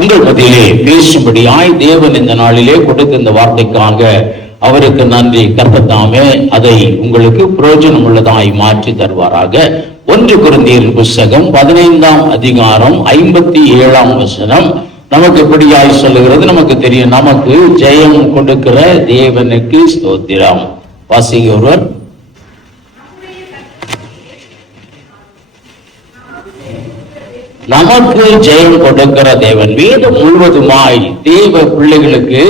உங்கள் மத்தியிலே பேசும்படியாய் தேவன் இந்த நாளிலே கொடுத்த இந்த வார்த்தைக்காக அவருக்கு நன்றி. கர்த்தத்தாமே அதை உங்களுக்கு பிரயோஜனம் உள்ளதாய் மாற்றி தருவாராக. 1 கொரிந்தியர் புஸ்தகம் 15ஆம் அதிகாரம் 57ஆம் வசனம் நமக்கு எப்படியாய் சொல்லுகிறது? நமக்கு தெரியும், நமக்கு ஜெயம் கொடுக்கிற தேவனுக்கு ஸ்தோத்திரம். வாசிங்க ஒருவர். நமக்கு ஜெயம் கொடுக்கிற தேவன். வேதம் முழுவதுமாய் தேவ பிள்ளைகளுக்கு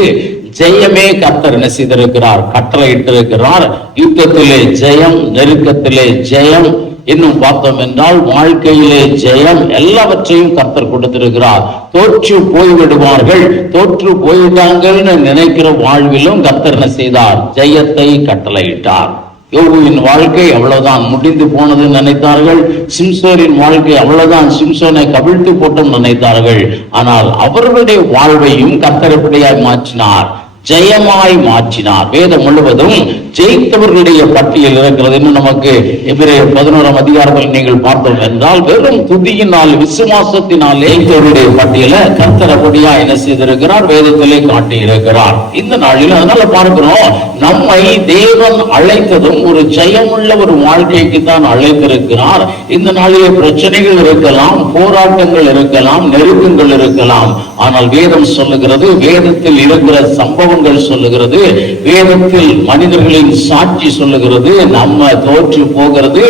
ஜெயமே கர்த்தர் என்ன செய்திருக்கிறார்? கட்டளையிட்டிருக்கிறார். யுத்தத்திலே ஜெயம், நெருக்கத்திலே ஜெயம், இன்னும் பார்த்தோம் என்றால் வாழ்க்கையிலே ஜெயம், எல்லாவற்றையும் கர்த்தர் கொடுத்திருக்கிறார். தோற்று போய்விடுவார்கள், தோற்று போய்விட்டாங்கன்னு நினைக்கிற வாழ்விலும் கர்த்தர் என்ன செய்தார்? ஜெயத்தை கட்டளையிட்டார். யோபுவின் வாழ்க்கை அவ்வளவுதான், முடிந்து போனதுன்னு நினைத்தார்கள். சிம்சோனின் வாழ்க்கை அவ்வளவுதான், சிம்சோனை கவிழ்த்து போட்டும் நினைத்தார்கள். ஆனால் அவர்களுடைய வாழ்வையும் கர்த்தர் எப்படியாய் மாற்றினார்? ஜெயமாய் மாற்றினார். வேதம் முழுவதும் ஜெயித்தவர்களுடைய பட்டியல் இருக்கிறது. இன்னும் நமக்கு எபிரேயர் 11ஆம் அதிகாரத்தில் நீங்கள் பார்த்தோம் என்றால் வெறும் துதியினால், விசுவாசத்தினால் ஜெயித்தவர்களுடைய பட்டியலை கர்த்தர் அப்படியா என்ன செய்திருக்கிறார்? வேதத்திலே காட்டி இருக்கிறார். இந்த நாளில் அதனால பார்க்கிறோம், நம்மை தேவன் அழைத்ததும் ஒரு ஜெயமுள்ள ஒரு வாழ்க்கைக்கு தான் அழைத்திருக்கிறார். இந்த நாளிலே பிரச்சனைகள் இருக்கலாம், போராட்டங்கள் இருக்கலாம், நெருக்கங்கள் இருக்கலாம். ஆனால் வேதம் சொல்லுகிறது, வேதத்தில் இருக்கிற சம்பவங்கள் சொல்லுகிறது, வேதத்தில் மனிதர்களின் சாட்சி சொல்லுகிறது, நம்ம தோற்று போகிறது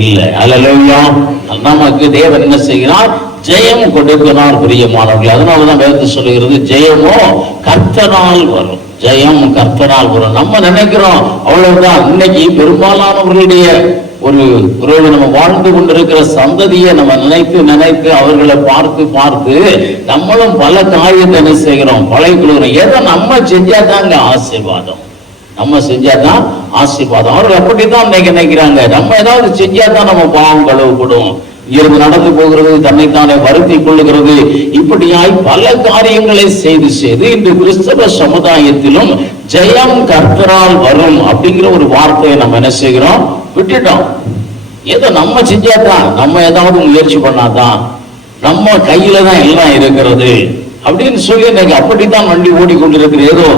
இல்லை. அல்லேலூயா. நமக்கு தேவன் என்ன செய்கிறார்? ஜெயம் கொடுக்கிறார். பிரியமானவர்கள், அதனாலதான் வேதம் சொல்லுகிறது, ஜெயமோ கர்த்தரால் வரும். ஜெயம் கர்த்தரால் வரும். நம்ம நினைக்கிறோம் அவ்வளவுதான். இன்னைக்கு பெரும்பாலானவர்களுடைய ஒரு நம்ம வாழ்ந்து கொண்டிருக்கிற சந்ததியை நம்ம நினைத்து அவர்களை பார்த்து நம்மளும் பல காரியத்தை என்ன செய்கிறோம்? பழைய ஏதோ நம்ம செஞ்சாதாங்க ஆசீர்வாதம், நம்ம செஞ்சாதான் ஆசீர்வாதம். அவர்கள் அப்படித்தான் நினைக்கிறாங்க. நம்ம ஏதாவது செஞ்சாதான் நம்ம பாவம் கழுவப்படும், இருந்து நடந்து போகிறது, தன்னைத்தானே வருத்தி கொள்ளுகிறது, இப்படியாய் பல காரியங்களை செய்து இன்று கிறிஸ்தவ சமுதாயத்திலும் ஜெயம் கர்த்தரால் வரும் அப்படிங்கிற ஒரு வார்த்தையை நம்ம என்ன செய்கிறோம்? விட்டுட்டோம். ஏதோ நம்ம செஞ்சாதான், நம்ம ஏதாவது முயற்சி பண்ணாதான், நம்ம கையில தான் எல்லாம் இருக்கிறது அப்படின்னு சொல்லி இன்னைக்கு அப்படித்தான் வண்டி ஓடிக்கொண்டிருக்கிறது. ஏதோ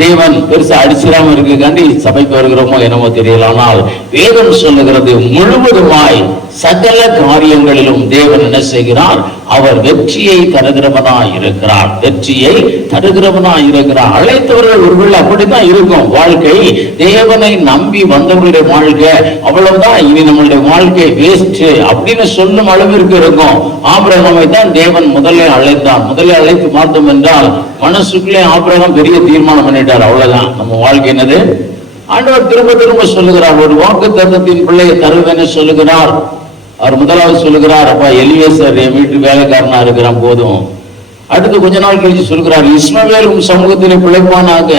தேவன் பெருசா அடிச்சிடாம இருக்குக்காண்டி சபைக்கு வருகிறோமோ என்னமோ தெரியல. ஆனால் வேதம் சொல்லுகிறது, முழுவதுமாய் சகல காரியங்களிலும் தேவன் என்ன செய்கிறார்? அவர் வெற்றியை தருகிறவனாய் இருக்கிறார். வெற்றியை தருகிறவனாய் இருக்கிறார். அழைத்தவர்கள் ஒருவேளை அப்படித்தான் இருக்கும் வாழ்க்கை. தேவனை நம்பி வந்தவர்களுடைய வாழ்க்கை அவ்வளவுதான், இனி நம்மளுடைய வாழ்க்கை வேஸ்ட் அப்படின்னு சொல்லும் அளவிற்கு இருக்கும். ஆபிரகாமை தான் தேவன் முதல்ல அழைத்தான். முதல்ல அழைத்து பார்த்தோம் என்றால் மனசுக்குள்ளே ஆபிரகாம் பெரிய தீர்மானம் பண்ணிட்டார். அவ்வளவுதான், நம்ம வாழ்க்கை என்னது? ஆண்டவர் திரும்ப சொல்லுகிறார், ஒரு வாக்கு தத்தத்தின் பிள்ளையை தருவேன்னு சொல்லுகிறார். அவர் முதலாவது சொல்லுகிறார், அப்பா எலியேசர் என் வீட்டு வேலைக்காரனா இருக்கிறான் போதும். அடுத்து கொஞ்ச நாள் கழிச்சு சொல்லுகிறார், இஸ்மவேல் உம் சமூகத்திலே பிழைப்பானாக.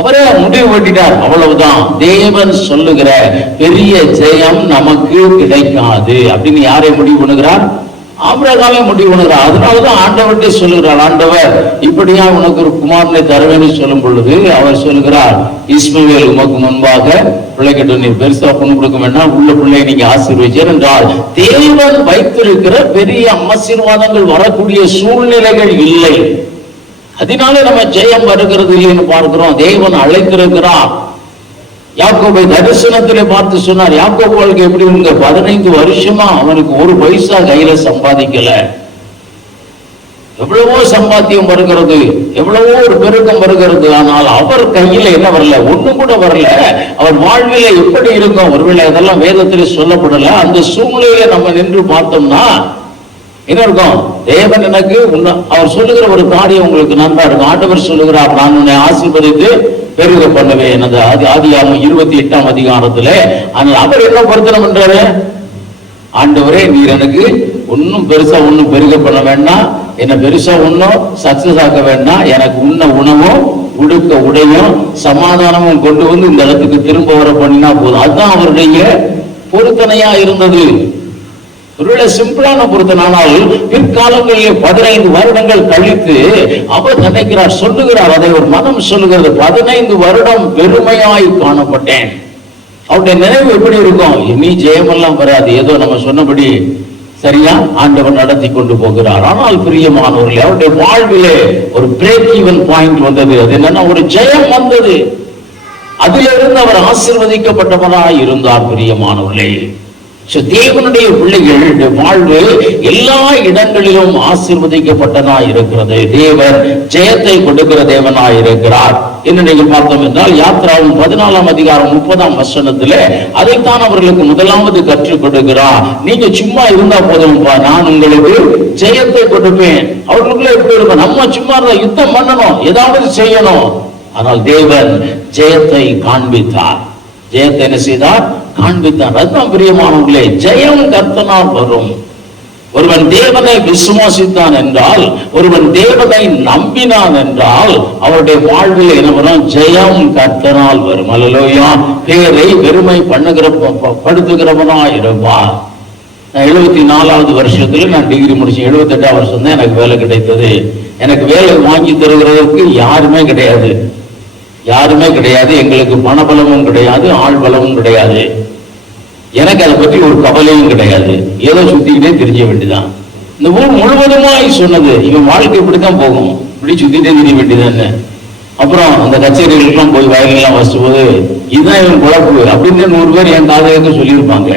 அவரே முடிவு பண்ணிட்டார். அவ்வளவுதான். தேவன் சொல்லுகிற பெரிய ஜெயம் நமக்கு கிடைக்காது அப்படின்னு யாரை முடிவு பண்ணுகிறார்? ஆபிரகாமே முடிவு பண்ணுகிறார். அதனாலதான் ஆண்டவர்கிட்ட சொல்லுகிறார், ஆண்டவர் இப்படியா உனக்கு ஒரு குமாரனை தருவேன்னு சொல்லும் பொழுது அவர் சொல்லுகிறார், இஸ்மவேல் உமக்கு முன்பாக பிள்ளைகிட்ட நீ பெருசா பொண்ணு கொடுக்க வேண்டாம், உள்ள பிள்ளையை நீங்க ஆசீர்வதிச்சார் என்றால் தேவன் வைத்திருக்கிற பெரிய ஆசீர்வாதங்கள் வரக்கூடிய சூழ்நிலைகள் இல்லை. அதனால நம்ம ஜெயம் வருகிறது இல்லைன்னு பார்க்கிறோம். தேவன் அழைத்திருக்கிறார். யாக்கோபை தரிசனத்திலே பார்த்து சொன்னார், யாக்கோபு வாழ்க்கை எப்படி? 15 வருஷமா அவனுக்கு ஒரு பைசா கையில சம்பாதிக்கல. எவ்வளவோ சம்பாத்தியம் வருகிறது, எவ்வளவோ ஒரு பெருக்கம் வருகிறது. ஆனால் அவர் கையில என்ன வரல? ஒண்ணும் கூட வரல. அவர் வாழ்வில எப்படி இருக்கும்? ஒருவேளை அதெல்லாம் வேதத்திலே சொல்லப்படல. அந்த சூழ்நிலையில நம்ம நின்று பார்த்தோம்னா என்ன இருக்கும்? தேவன் எனக்கு அவர் சொல்லுகிற ஒரு காரியம் உங்களுக்கு நன்றாக இருக்கும். ஆண்டவர் சொல்லுகிறார், நான் உன்னை ஆசீர்வதித்து பெருக பண்ணுவேன். அந்த ஆதியாகமம் 28ஆம் அதிகாரத்துல அவர் என்ன பொருத்தனை பண்றாரு? ஆண்டவரே, நீர் எனக்கு ஒன்னும் பெருசா ஒன்னும் பெருக பண்ண வேண்டாம், என்ன பெருசா ஒன்னும் சக்சஸ் ஆக்க வேண்டாம், எனக்கு உண்ண உணவும் உடுக்க உடையும் சமாதானமும் கொண்டு வந்து இந்த இடத்துக்கு திரும்ப வர பண்ணினா போதும். அதுதான் அவருடைய பொருத்தனையா இருந்தது. ஒருவேளை சிம்பிளான பொருத்தனால் பிற்காலங்களில் 15 வருடங்கள் கழித்து அவர் நினைக்கிறார், சொல்லுகிறார், அதை ஒரு மனம் சொல்லுகிறது, 15 வருடம் வெறுமையாய் காணப்பட்டேன். அவருடைய நினைவு எப்படி இருக்கும்? இனி ஜெயமெல்லாம் வராது, ஏதோ நம்ம சொன்னபடி சரியா ஆண்டவர் நடத்தி கொண்டு போகிறார். ஆனால் பிரியமானவர்களே, அவருடைய வாழ்விலே ஒரு பிரேக் ஈவன் பாயிண்ட் வந்தது. அது என்னன்னா, ஒரு ஜெயம் வந்தது. அதிலிருந்து அவர் ஆசீர்வதிக்கப்பட்டவராய் இருந்தார். பிரியமானவர்களே, தேவனுடைய பிள்ளைகளுடைய வாழ்வு எல்லா இடங்களிலும் ஆசீர்வதிக்கப்பட்டதாய் இருக்கிறது. தேவன் ஜெயத்தை கொடுக்கிற தேவனாய் இருக்கிறார் என்று நீங்கள் பார்த்தோம் என்றால், யாத்ராவும் 14ஆம் அதிகாரம் 30ஆம் வசனத்திலே அதைத்தான் அவர்களுக்கு முதலாவது கற்றுக் கொடுக்கிறார். நீங்க சும்மா இருந்தா போதும்பா, நான் உங்களுக்கு ஜெயத்தை கொடுப்பேன். அவர்களுக்குள்ள எப்படி இருக்கும்? நம்ம சும்மா இருந்தா யுத்தம் பண்ணணும், ஏதாவது செய்யணும். ஆனால் தேவன் ஜெயத்தை காண்பித்தார். ஜெயத்தை என்ன செய்தார்? காண்பித்தார். அதுதான் பிரியமானவர்களே, ஜெயம் கர்த்தனால் வரும். ஒருவன் தேவனை விசுவாசித்தான் என்றால், ஒருவன் தேவனை நம்பினான் என்றால், அவருடைய வாழ்வில் என்ன வரும்? ஜெயம் கர்த்தனால் வரும். அல்லேலூயா. பேரை வெறுமை படுத்துகிறவனா இருப்பார். நான் 74வது வருஷத்துல நான் டிகிரி முடிச்சேன். 78ஆம் வருஷம் தான் எனக்கு வேலை கிடைத்தது. எனக்கு வேலை வாங்கி தருகிறதற்கு யாருமே கிடையாது, யாருமே கிடையாது. எங்களுக்கு பணபலமும் கிடையாது, ஆள் பலமும் கிடையாது. எனக்கு அதை பற்றி ஒரு கவலையும் கிடையாது. ஏதோ சுத்திக்கிட்டே தெரிஞ்ச வேண்டியதான். இந்த ஊர் முழுவதுமாய் சொன்னது, இவன் வாழ்க்கை இப்படித்தான் போகும், இப்படி சுத்திட்டே தெரிய வேண்டியதான்னு. அப்புறம் அந்த கச்சேரிகளுக்கெல்லாம் போய் வயலெல்லாம் வசிச்சபோது, இதுதான் இவன் குழப்பு அப்படின்னு 100 பேர் என் காதலுக்கு சொல்லியிருப்பாங்க.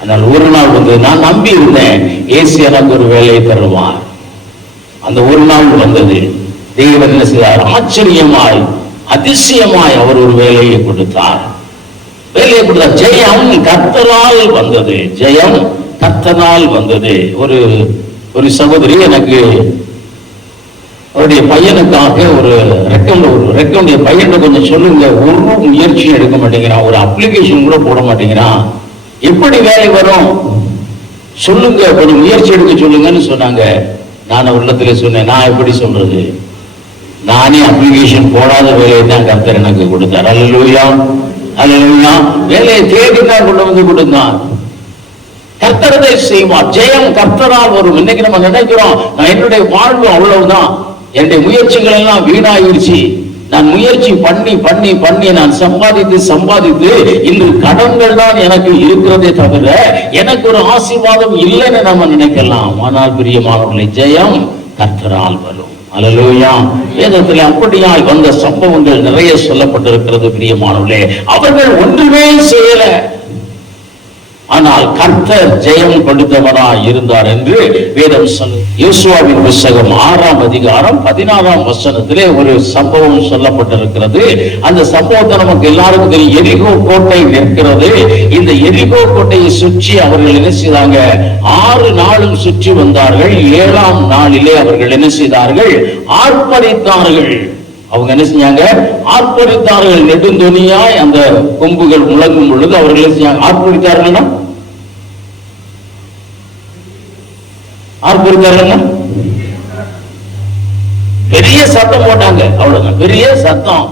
ஆனால் ஒரு நாள் வந்து நான் நம்பி இருந்தேன், ஏசு எனக்கு ஒரு வேலையை தருவார். அந்த ஒரு நாள் வந்தது. தேவன் என்ன செய்தார்? ஆச்சரியமாய் அதிசயமாய் அவர் ஒரு வேலையை கொடுத்தார். வேலையை கொடுத்தார். ஜெயம் கர்த்தரால் வந்தது. ஜெயம் கர்த்தரால் வந்தது. ஒரு சகோதரி எனக்கு அவருடைய பையனுக்காக ஒரு ரெக்கவுண்ட் பையனை கொஞ்சம் சொல்லுங்க, ஒரு முயற்சி எடுக்க மாட்டேங்கிறான், ஒரு அப்ளிகேஷன் கூட போட மாட்டேங்கிறான், எப்படி வேலை வரும் சொல்லுங்க, ஒரு முயற்சி எடுக்க சொல்லுங்கன்னு சொன்னாங்க. நான் அவரிடத்துல சொன்னேன், நான் எப்படி சொல்றது? நானே அப்ளிகேஷன் போடாத வேலையை தான் கர்த்தர் எனக்கு கொடுத்தார். அல்லேலூயா, அல்லேலூயா. வேலையை தேடிதான் கொண்டு வந்து கொடுத்தான். கர்த்தரதை செய்வார். ஜெயம் கர்த்தரால் வரும். இன்னைக்கு நம்ம நினைக்கிறோம், நான் என்னுடைய வாழ்வு அவ்வளவுதான், என்னுடைய முயற்சிகள் எல்லாம் வீணாயிருச்சு, நான் முயற்சி பண்ணி பண்ணி பண்ணி நான் சம்பாதித்து இன்று கடன்கள் தான் எனக்கு இருக்கிறதே தவிர எனக்கு ஒரு ஆசீர்வாதம் இல்லைன்னு நம்ம நினைக்கலாம். ஆனால் பிரியமானவர்களே, ஜெயம் கர்த்தரால் வரும். அல்லேலூயா. வேதத்தில் அப்படியாய் வந்த சம்பவங்கள் நிறைய சொல்லப்பட்டிருக்கிறது. பிரியமானவர்களே, அவர்கள் ஒன்றுமே செய்யல, ஆனால் கர்த்தர் ஜெயம் கொடுத்தவராய் இருந்தார் என்று வேதம் சொல்லுகிறது. யோசுவாவின் புத்தகம் 6ஆம் அதிகாரம் 16ஆம் வசனத்திலே ஒரு சம்பவம் சொல்லப்பட்டிருக்கிறது. அந்த சம்பவத்தை நமக்கு எல்லாருக்கும் தெரியும். எரிகோ கோட்டை நிற்கிறது. இந்த எரிகோ கோட்டையை சுற்றி அவர்கள் என்ன செய்தாங்க? 6 நாளும் சுற்றி வந்தார்கள். 7ஆம் நாளிலே அவர்கள் என்ன செய்தார்கள்? ஆர்ப்பரித்தார்கள். அவங்க என்ன செஞ்சாங்க? ஆர்ப்பரித்தார்கள். நெடுந்தொனியாய் அந்த கொம்புகள் முழங்கும் பொழுது அவர்கள் என்ன செஞ்சாங்க? ஆர்ப்பரித்தார்கள். பெரிய சத்தம் போட்டாங்க. அவ்வளவுதான், பெரிய சத்தம்.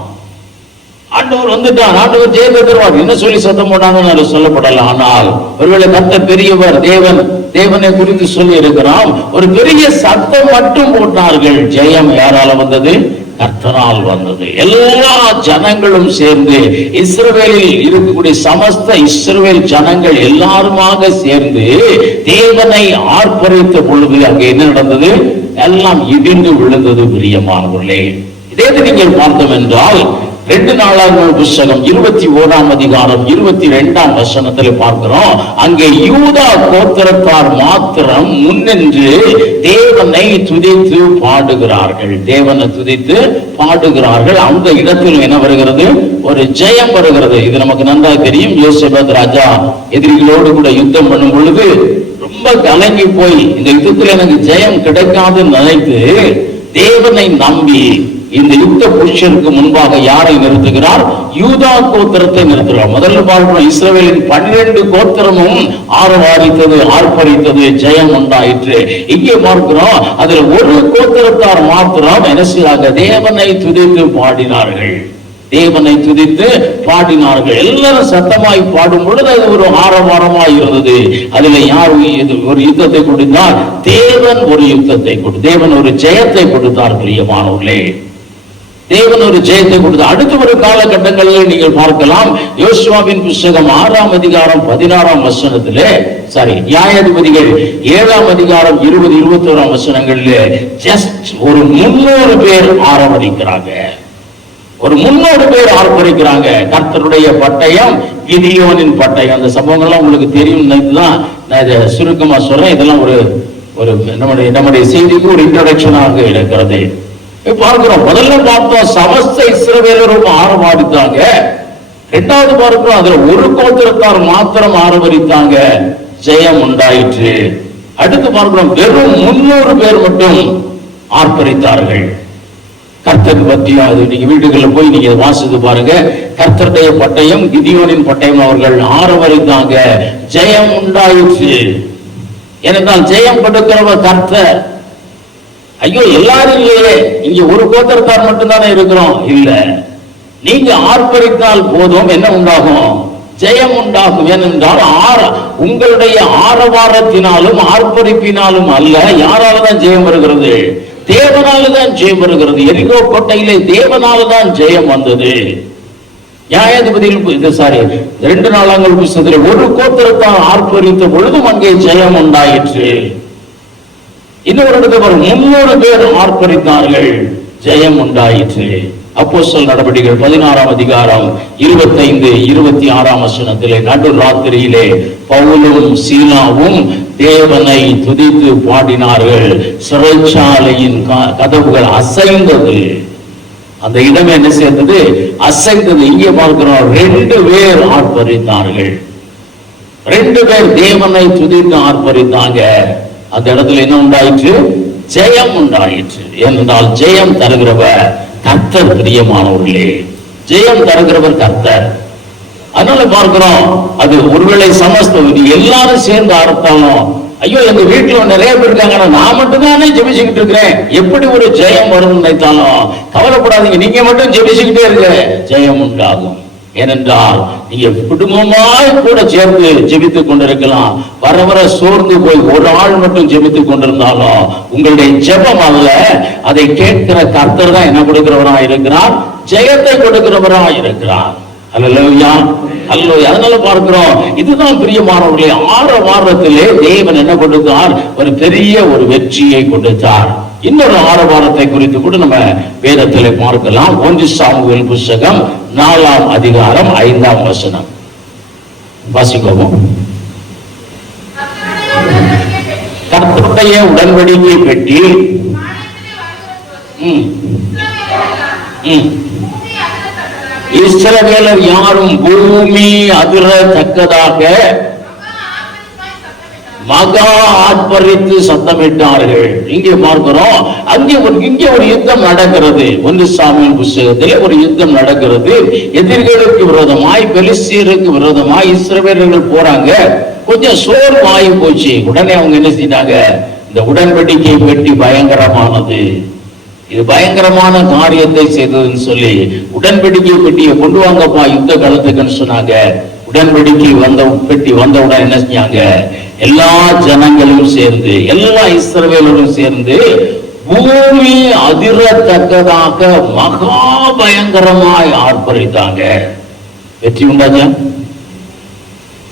ஆண்டவர் வந்துட்டான், ஆண்டவர் ஜெயத்தை தருவார் என்ன சொல்லி சத்தம் போட்டாங்கன்னு சொல்லப்படல. ஆனால் ஒருவேளை கர்த்தர் பெரியவர், தேவனை குறித்து சொல்லி இருக்கிறான். ஒரு பெரிய சத்தம் மட்டும் போட்டார்கள். ஜெயம் யாரால வந்தது? கர்த்தரால் வந்தது. எல்லா ஜனங்களும் சேர்ந்து, இஸ்ரவேலில் இருக்கக்கூடிய சமஸ்த இஸ்ரவேல் ஜனங்கள் எல்லாருமாக சேர்ந்து தேவனை ஆர்ப்பரித்த பொழுது அங்கே என்ன நடந்தது? எல்லாம் இடிந்து விழுந்தது. பிரியமானவர்களே, இதே நீங்கள் பார்த்தோம் என்றால் 2 நாளாகம புத்தகம் 21ஆம் அதிகாரம் 22ஆம் வசனத்தில் பார்க்கிறோம். அங்கே யூதா கோத்திரத்தார் மாத்திரம் முன்னின்று தேவனை துதித்து பாடுகிறார்கள். தேவனை துதித்து பாடுகிறார்கள். அந்த இடத்தில் என்ன வருகிறது? ஒரு ஜெயம் வருகிறது. இது நமக்கு நன்றாக தெரியும். யோசேபத் ராஜா எதிரிகளோடு கூட யுத்தம் பண்ணும் பொழுது ரொம்ப கலங்கி போய், இந்த யுத்தத்தில் எனக்கு ஜெயம் கிடைக்காதுன்னு நினைத்து தேவனை நம்பி இந்த யுத்த புருஷனுக்கு முன்பாக யாரை நிறுத்துகிறார்? யூதா கோத்திரத்தை நிறுத்துகிறார். முதல்ல பார்க்கிறோம், இஸ்ரவேலின் 12 கோத்திரமும் ஆரவாரித்தது, ஆர்ப்பரித்தது, ஜெயம் உண்டாயிற்று. இங்கே பார்க்கிறோம், அதில் ஒரு கோத்திரத்தார் மாத்திரம் என்ன செய்தாங்க? தேவனை துதித்து பாடினார்கள். தேவனை துதித்து பாடினார்கள். எல்லாரும் சத்தமாய் பாடும் பொழுது அது ஒரு ஆரவாரமாய் இருந்தது. அதுல யார் ஒரு யுத்தத்தை கொடுத்தார்? தேவன் ஒரு யுத்தத்தை தேவன் ஒரு ஜெயத்தை கொடுத்தார். பிரியமானவர்களே, தேவன் ஒரு ஜெயத்தை கொடுத்தார். அடுத்த ஒரு காலகட்டங்களில் நீங்கள் பார்க்கலாம், யோசுவாவின் புத்தகம் 6ஆம் அதிகாரம் 16ஆம் வசனத்திலே, நியாயாதிபதிகள் 7ஆம் அதிகாரம் 20, 21ஆம் வசனங்களிலே ஜஸ்ட் ஒரு 300 பேர் ஆரம்பிக்கிறாங்க. ஒரு 300 பேர் ஆர்ப்பரிக்கிறாங்க. கர்த்தருடைய பட்டயம், கிதியோனின் பட்டயம். அந்த சம்பவங்கள்லாம் உங்களுக்கு தெரியும் தான் நான் இதை சுருக்கமா சொல்றேன். இதெல்லாம் ஒரு நம்முடைய செய்திக்கு ஒரு இன்ட்ரோடக்ஷனாக இருக்கிறது. பார்க்கிறோம், முதல்ல பார்த்தோம் சமஸ்த இஸ்ரவேலரும் ஆரவாரித்தாங்க. இரண்டாவது பார்க்கிறோம், அதுல ஒரு கோத்திரத்தார் மாத்திரம் ஆரவரித்தாங்க, ஜெயம் உண்டாயிற்று. அடுத்து பார்க்கிறோம், வெறும் 300 பேர் மட்டும் ஆர்ப்பரித்தார்கள். கர்த்தர் பத்தியும் அது நீங்க வீடுகளில் போய் நீங்க வாசித்து பாருங்க. கர்த்தருடைய பட்டயம், கிதியோனின் பட்டயம் அவர்கள் ஆரவரித்தாங்க, ஜெயம் உண்டாயிற்று. ஏனென்றால் ஜெயம் கொடுக்கிறவர் கர்த்தர். ஐயோ எல்லாரும் இல்லையே, இங்க ஒரு கோத்திரத்தார் மட்டும்தானே இருக்கிறோம். இல்ல, நீங்க ஆர்ப்பரித்தால் போதும், என்ன உண்டாகும்? ஜெயம் உண்டாகும். ஏனென்றால் உங்களுடைய ஆரவாரத்தினாலும் ஆர்ப்பரிப்பினாலும் அல்ல. யாராலதான் ஜெயம் வருகிறது? தேவனால்தான் ஜெயம் வருகிறது. எரிகோ கோட்டையிலே தேவனால்தான் ஜெயம் வந்தது. நியாயாதிபதியில் 2 நாளாங்கள் புத்தகத்தில் ஒரு கோத்திரத்தால் ஆர்ப்பரித்த பொழுதும் அங்கே ஜெயம் உண்டாயிற்று. இன்னொரு இடத்துல 300 பேர் ஆர்ப்பரித்தார்கள், ஜெயம் உண்டாயிற்று. அப்போஸ்தலர் நடவடிக்கைகள் 16ஆம் அதிகாரம் 25, 26ஆம் வசனத்திலே, நடு ராத்திரியிலே பவுலும் சீலாவும் தேவனை துதித்து பாடினார்கள், சிறைச்சாலையின் கதவுகள் அசைந்தது. அந்த இடம் என்ன செய்தது? அசைந்தது. இங்கே பார்க்கிறோம், 2 பேர் ஆர்ப்பரித்தார்கள். 2 பேர் தேவனை துதித்து ஆர்ப்பரித்தாங்க. அந்த இடத்துல என்ன உண்டாயிற்று? ஜெயம் உண்டாயிற்று. ஏனென்றால் ஜெயம் தருகிறவர் கர்த்தர். பிரியமானவர்களே, ஜெயம் தருகிறவர் கர்த்தர். அதனால பார்க்கிறோம், அது ஒருவேளை சமஸ்த எல்லாரும் சேர்ந்து ஆரம்பித்தாலும், ஐயோ எங்க வீட்டுல நிறைய பேர் இருக்காங்க, நான் மட்டும்தானே ஜெபிச்சுக்கிட்டு இருக்கிறேன், எப்படி ஒரு ஜெயம் வரும் நினைத்தாலும் கவலைப்படாதீங்க, நீங்க மட்டும் ஜெபிச்சுக்கிட்டே இருக்க, ஜெயம் உண்டாகும். ஏனென்றால் நீங்க குடும்பமாய் கூட சேர்ந்து ஜெபித்துக் கொண்டிருக்கலாம். வர வர சோர்ந்து போய் ஒரு ஆள் மட்டும் ஜெபித்துக் கொண்டிருந்தாலும் உங்களுடைய ஜெபம் அல்ல, அதை கேட்கிற கர்த்தர் தான் என்ன கொடுக்கிறவரா இருக்கிறார்? ஜெயத்தை கொடுக்கிறவரா இருக்கிறார். அல்லேலூயா, அல்லேலூயா. அதனால பார்க்கிறோம், இதுதான் பிரியமானவர்களே, 6 வாரத்திலே தேவன் என்ன கொடுத்தார்? ஒரு பெரிய ஒரு வெற்றியை கொடுத்தார். இன்னொரு 6 வாரத்தை குறித்து கூட நம்ம வேதத்திலே பார்க்கலாம். 1 சாமுவேல் புத்தகம் 4ஆம் அதிகாரம் 5ஆம் வசனம் வாசிக்கவும். கர்த்தருடைய உடன்படிக்கை பெட்டி இஸ்ரவேலர் யாரும் பூமி அதிரத்தக்கதாக மகா ஆர்ப்பரித்து சத்தமிட்டார்கள். இங்கே பார்க்கிறோம், இங்கே ஒரு யுத்தம் நடக்கிறது. 1 சாமுவேல் புத்தகத்திலே ஒரு யுத்தம் நடக்கிறது. எதிரிகளுக்கு விரோதமாய், பெலிஸ்தியருக்கு விரோதமாய் இஸ்ரவேலர்கள் போறாங்க. கொஞ்சம் சோர்வாகி போச்சு. உடனே அவங்க என்ன செஞ்சாங்க? இந்த உடன்படிக்கை பெட்டி பயங்கரமானது, இது பயங்கரமான காரியத்தை செய்ததுன்னு சொல்லி உடன்படிக்கை பெட்டியை கொண்டு வாங்கப்பா யுத்த காலத்துக்குன்னு சொன்னாங்க. உடன்படிக்கை பெட்டி வந்தவுடன் என்ன செஞ்சாங்க? எல்லா ஜனங்களும் சேர்ந்து, எல்லா இஸ்ரவேலரும் சேர்ந்து பூமி அதிரத்தக்கதாக மகா பயங்கரமாய் ஆர்ப்பரித்தாங்க. வெற்றி உண்டாச்சா?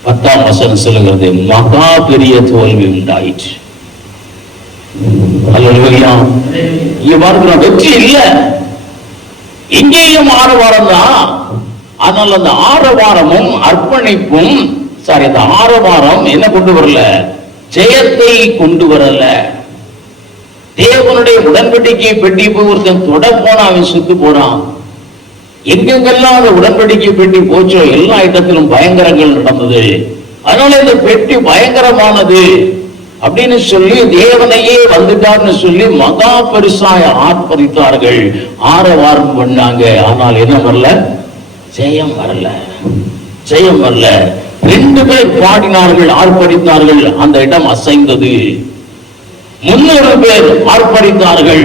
10ஆம் வசனம் சொல்லுகிறது, மகா பெரிய தோல்வி உண்டாயிற்று. அல்லேலூயா. இங்க பார்க்கிறோம், வெற்றி இல்ல. இங்கேயும் ஆரவாரம் தான். ஆனால் அந்த ஆரவாரமும் அர்ப்பணிப்பும் இந்த ஆரவாரம் என்ன கொண்டு வரல? ஜெயத்தை கொண்டு வரல. தேவனுடைய உடன்படிக்கை பெட்டி போய் ஒருத்தன் தொட போனா அவன் சுத்து போறான். எங்கெங்கெல்லாம் அந்த உடன்படிக்கை பெட்டி போச்சோ எல்லா இடத்திலும் பயங்கரங்கள் நடந்தது. அதனால இந்த பெட்டி பயங்கரமானது அப்படின்னு சொல்லி தேவனையே வந்துட்டார்னு சொல்லி மகா பெருசாய ஆர்ப்பரித்தார்கள், ஆரவாரம் பண்ணாங்க. ஆனால் என்ன வரல? ஜெயம் வரல, ஜெயம் வரல. 2 பேர் பாடினார்கள், ஆர்ப்பரித்தார்கள், அந்த இடம் அசைந்தது. 300 பேர் ஆர்ப்பரித்தார்கள்,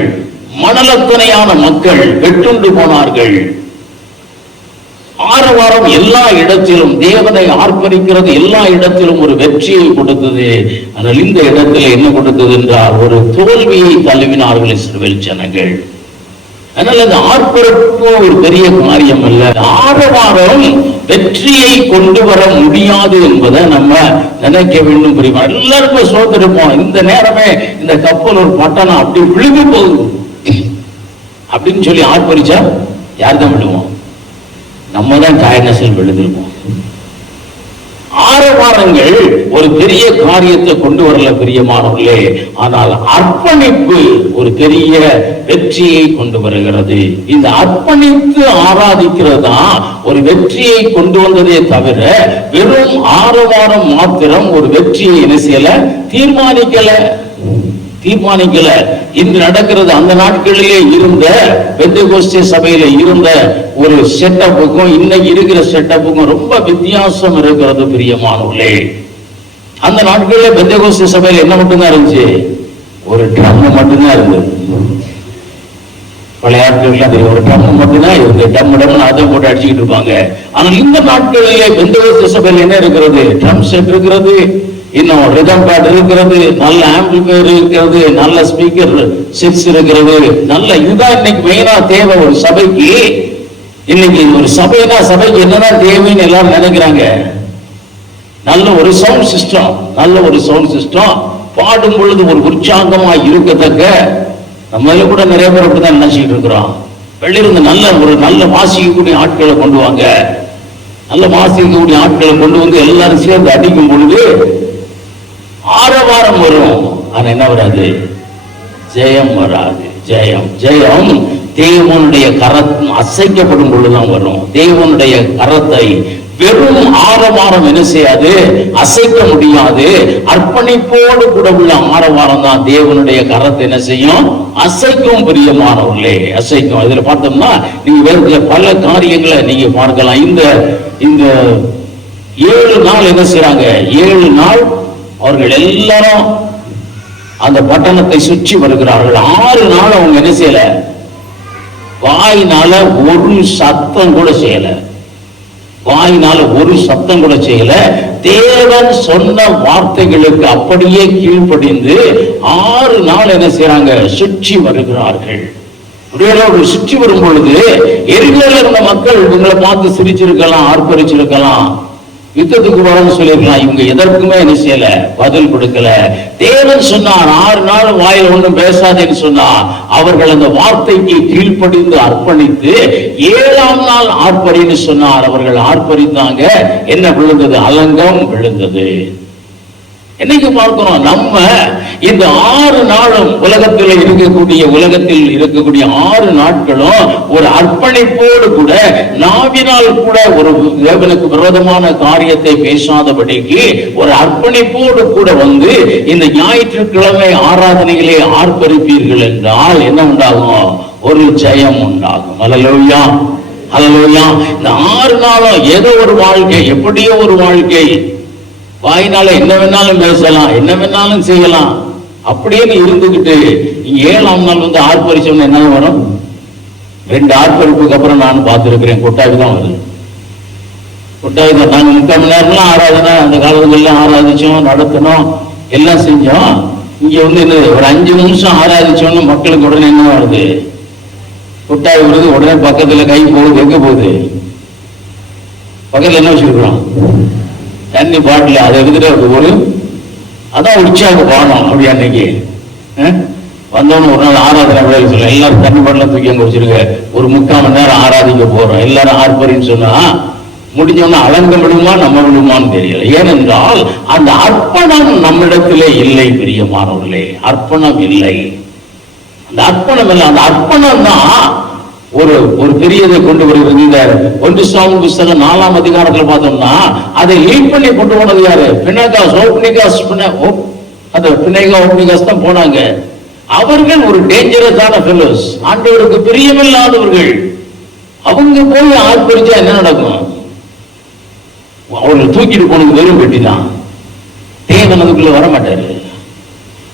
மணலத்தனையான மக்கள் வெட்டுண்டு போனார்கள். ஆரவாரம் எல்லா இடத்திலும் தேவனை ஆர்ப்பரிக்கிறது எல்லா இடத்திலும் ஒரு வெற்றியை கொடுத்தது. ஆனால் இந்த இடத்துல என்ன கொடுத்தது என்றால் ஒரு தோல்வியை தழுவினார்கள் இஸ்ரவேல் ஜனங்கள். அதனால அந்த ஆர்ப்பரிப்பு ஒரு பெரிய காரியம் அல்ல. ஆரவாரம் வெற்றியை கொண்டு வர முடியாது என்பதை நம்ம நினைக்க வேண்டும். புரியுமா? எல்லாருமே சோதரிப்போம். இந்த நேரமே இந்த கப்பல் ஒரு பட்டணம் அப்படி விழுந்து போகுது அப்படின்னு சொல்லி ஆர்ப்பரிச்சா யார் தான் விழுவோம்? நம்ம தான் காயநசல் விழுந்திருப்போம். ஆரவாரங்கள் ஒரு பெரிய காரியத்தை கொண்டு வரல பிரியமானவர்களே. ஆனால் அர்ப்பணிப்பு ஒரு பெரிய வெற்றியை கொண்டு வருகிறது. இந்த அர்ப்பணித்து ஆராதிக்கிறது தான் ஒரு வெற்றியை கொண்டு வந்ததே தவிர வெறும் ஆரவாரம் மாத்திரம் ஒரு வெற்றியை என்ன செய்யல, தீர்மானிக்கல. இன்று நடக்கிறது. அந்த நாட்களிலே இருந்த பெந்தெகோஸ்தே சபையில இருந்த ஒரு செட்டப்புக்கும் இன்னைக்கு இருக்கிற செட்டப்புக்கும் ரொம்ப வித்தியாசம் இருக்கிறது பிரியமானவர்களே. அந்த நாட்களிலே பெந்தெகோஸ்தே சபையில என்ன மட்டும்தான் இருந்துச்சு? ஒரு ட்ரம் மட்டும்தான் இருந்தது. பழைய ஆட்கள் தெரியும், ஒரு ட்ரம் மட்டும்தான் இருந்து டம் அதை போட்டு அடிச்சுக்கிட்டு இருப்பாங்க. ஆனால் இந்த நாட்களிலே பெந்தெகோஸ்தே சபையில என்ன இருக்கிறது? ட்ரம் செட் இருக்கிறது, இன்னும் ரிதம் பேட் இருக்கிறது, நல்ல ஆம்பிளிஃபையர் இருக்கிறது, நல்ல ஸ்பீக்கர் செட்ஸ் இருக்கிறது. நல்ல இதுதான் இன்னைக்கு மெயினா தேவை ஒரு சபைக்கு. இன்னைக்கு ஒரு சபைனா சபைக்கு என்னதான் தேவைன்னு எல்லாரும் நினைக்கிறாங்க. நல்ல ஒரு சவுண்ட் சிஸ்டம், பாடும் பொழுது ஒரு உற்சாகமா இருக்கத்தக்க. நம்ம கூட நிறைய பேர் அப்படிதான் நினைச்சிட்டு இருக்கிறோம். வெளியிருந்து நல்ல வாசிக்கக்கூடிய ஆட்களை கொண்டு வாங்க. நல்ல வாசிக்கக்கூடிய ஆட்களை கொண்டு வந்து எல்லாரும் சேர்ந்து அடிக்கும் பொழுது ஆரவாரம் வரும். ஆனா என்ன வராது? ஜெயம் வராது. ஜெயம் தேவனுடைய கரம் அசைக்கப்படும் பொழுதுதான் வரும். தேவனுடைய கரத்தை வெறும் ஆரவாரம் என்ன செய்யாது? அசைக்க முடியாது. அர்ப்பணிப்போடு கூட உள்ள ஆரவாரம் தான் தேவனுடைய கரத்தை என்ன செய்யும்? அசைக்கும் பிரியமானவர்களே, அசைக்கும். இதுல பார்த்தோம்னா நீங்க வேற பல காரியங்களை நீங்க பார்க்கலாம். இந்த 7 நாள் என்ன செய்யறாங்க? 7 நாள் அவர்கள் எல்லாரும் அந்த பட்டணத்தை சுற்றி வருகிறார்கள். 6 நாள் அவங்க என்ன செய்யல? வாயினால ஒரு சத்தம் கூட செய்யல. தேவன் சொன்ன வார்த்தைகளுக்கு அப்படியே கீழ்ப்படிந்து 6 நாள் என்ன செய்யறாங்க? சுற்றி வருகிறார்கள். சுற்றி வரும் பொழுது எரிமலையில இருந்த மக்கள் இவங்களை பார்த்து சிரிச்சிருக்கலாம், ஆர்ப்பரிச்சிருக்கலாம், யுத்தத்துக்கு வரன்னு சொல்லிருக்கலாம். இவங்க எதற்குமே என்ன செய்யல? பதில் கொடுக்கல. தேவன் சொன்னார் 6 நாள் வாயில் ஒன்றும் பேசாதேன்னு சொன்னார். அவர்கள் அந்த வார்த்தைக்கு கீழ்ப்படிந்து அர்ப்பணித்து 7ஆம் நாள் ஆர்ப்பரின்னு சொன்னார். அவர்கள் ஆர்ப்பரித்தாங்க. என்ன விழுந்தது? அலங்கம் விழுந்தது. என்னைக்கு பார்க்கிறோம்? நம்ம இந்த 6 நாளும் உலகத்தில் இருக்கக்கூடிய 6 நாட்களும் ஒரு அர்ப்பணிப்போடு கூட நாவினால் கூட ஒரு தேவனுக்கு விரோதமான காரியத்தை பேசாதபடிக்கு ஒரு அர்ப்பணிப்போடு கூட வந்து இந்த ஞாயிற்றுக்கிழமை ஆராதனைகளே ஆர்ப்பரிப்பீர்கள் என்றால் என்ன உண்டாகும்? ஒரு ஜெயம் உண்டாகும். அல்லேலூயா, அல்லேலூயா. இந்த 6 நாளும் ஏதோ ஒரு வாழ்க்கை, எப்படியோ ஒரு வாழ்க்கை, வாயினால என்ன வேணாலும் பேசலாம், என்ன வேணாலும் செய்யலாம் அப்படின்னு இருந்துகிட்டு 7ஆம் நாள் வந்து ஆர்ப்பரிச்சோம்னு என்ன வரும்? 2 ஆர்ப்பரிப்புக்கு அப்புறம் நான் பார்த்திருக்கிறேன், கொட்டாவி தான் வருது. கொட்டாவி தான். நாங்க 3/4 மணி நேரம்லாம் ஆராதனை அந்த காலத்துல ஆராதிச்சோம், நடத்தினோம், எல்லாம் செஞ்சோம். இங்க வந்து என்ன ஒரு 5 நிமிஷம் ஆராதிச்சோம்னு மக்களுக்கு உடனே என்ன வருது? கொட்டாவி வருது. உடனே பக்கத்துல கை போகுது. எங்க போகுது? பக்கத்துல என்ன வச்சிருக்கிறோம்? தண்ணி பாட்டில். அதை எடுத்துட்டு அதான் உற்சாக பாடம். அப்படி அன்னைக்கு வந்தோன்னு ஒரு நாள் ஆராதனை விளையாட சொல்ல எல்லாரும் தண்ணி பாட்டில தூக்கி அங்க வச்சிருக்க. ஒரு 3/4 மணி நேரம் ஆராதிக்க போறோம், எல்லாரும் ஆர்ப்பரின்னு சொன்னா முடிஞ்சோன்னா அலங்கம் விடுமா நம்ம விடுமான்னு தெரியல. ஏனென்றால் அந்த அர்ப்பணம் நம்மிடத்திலே இல்லை பிரியமானவர்களே. அர்ப்பணம் இல்லை. அந்த அர்ப்பணம் இல்லை. அந்த அர்ப்பணம் தான் ஒரு பெரியதை கொண்டு வருகிறது. இந்த 1 சாமுவேல் புத்தகம் 4ஆம் அதிகாரத்தில் பார்த்தோம்னா அதை லீட் பண்ணி கொண்டு போனது யாரு? பினேகாஸ் தான் போனாங்க. அவர்கள் ஒரு டேஞ்சரஸான ஃபெலோஸ், ஆண்டவருக்கு பிரியமில்லாதவர்கள். அவங்க போய் ஆர்ப்பரிச்சா என்ன நடக்கும்? அவர்கள் தூக்கிட்டு போனது வெறும் பெட்டி தான். தேவன் அதுக்குள்ள வரமாட்டாரு.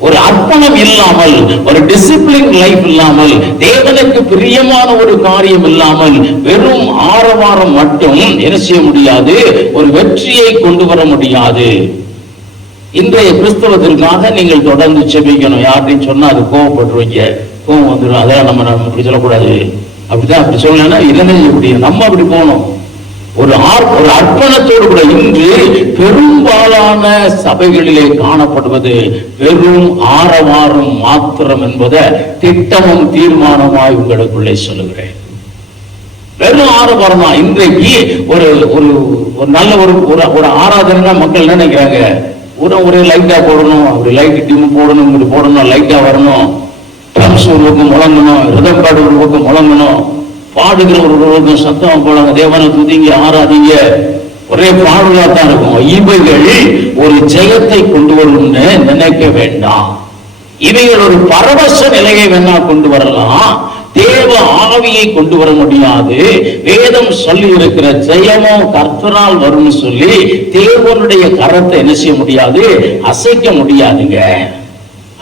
ஒரு அர்ப்பணம் இல்லாமல், ஒரு டிசிப்ளின் லைஃப் இல்லாமல், தேவனுக்கு பிரியமான ஒரு காரியம் இல்லாமல் வெறும் ஆரவாரம் மட்டும் என்ன செய்ய முடியாது, ஒரு வெற்றியை கொண்டு வர முடியாது. இன்றைய கிறிஸ்தவத்திற்காக நீங்கள் தொடர்ந்து செபிக்கணும். யார்கிட்டையும் சொன்னா அது கோவப்பட்டுருவீங்க, கோவம் வந்துடும். அதெல்லாம் நம்ம அப்படி சொல்லக்கூடாது. அப்படிதான் அப்படி சொல்லலைன்னா இல்லைன்னு செய்ய முடியும். நம்ம அப்படி போகணும் ஒரு அர்ப்பணத்தோடு கூட. இன்று பெரும்பாலான சபைகளிலே காணப்படுவது வெறும் ஆரவாரம் மாத்திரம் என்பதை திட்டமும் தீர்மானமாய் உங்களுக்குள்ளே சொல்லுகிறேன். வெறும் ஆரவாரம் தான். இன்றைக்கு ஒரு ஒரு நல்ல ஒரு ஆராதனை மக்கள் நினைக்கிறாங்க, ஒரே லைட்டா போடணும், அப்படி லைட் டிம் போடணும், இப்படி போடணும், லைட்டா வரணும், ட்ரம்ஸ் ஒரு பக்கம் முழங்கணும், ரிதம் பேட் ஒரு பக்கம் முழங்கணும், பாடுகிற ஒரு பக்கம் சத்தம் போடுங்க, தேவனை துதிங்க, ஆராதிங்க, ஒரே பாடுகளாத்தான் இருக்கும். இவைகள் ஒரு ஜெயத்தை கொண்டு வரும்னு நினைக்க வேண்டாம். இவைகள் ஒரு பரவச நிலையை வேணா கொண்டு வரலாம், தேவ ஆவியை கொண்டு வர முடியாது. வேதம் சொல்லி இருக்கிற ஜெயமோ கர்த்தரால் வரும்னு சொல்லி தேவனுடைய கரத்தை என்ன செய்ய முடியாது, அசைக்க முடியாதுங்க,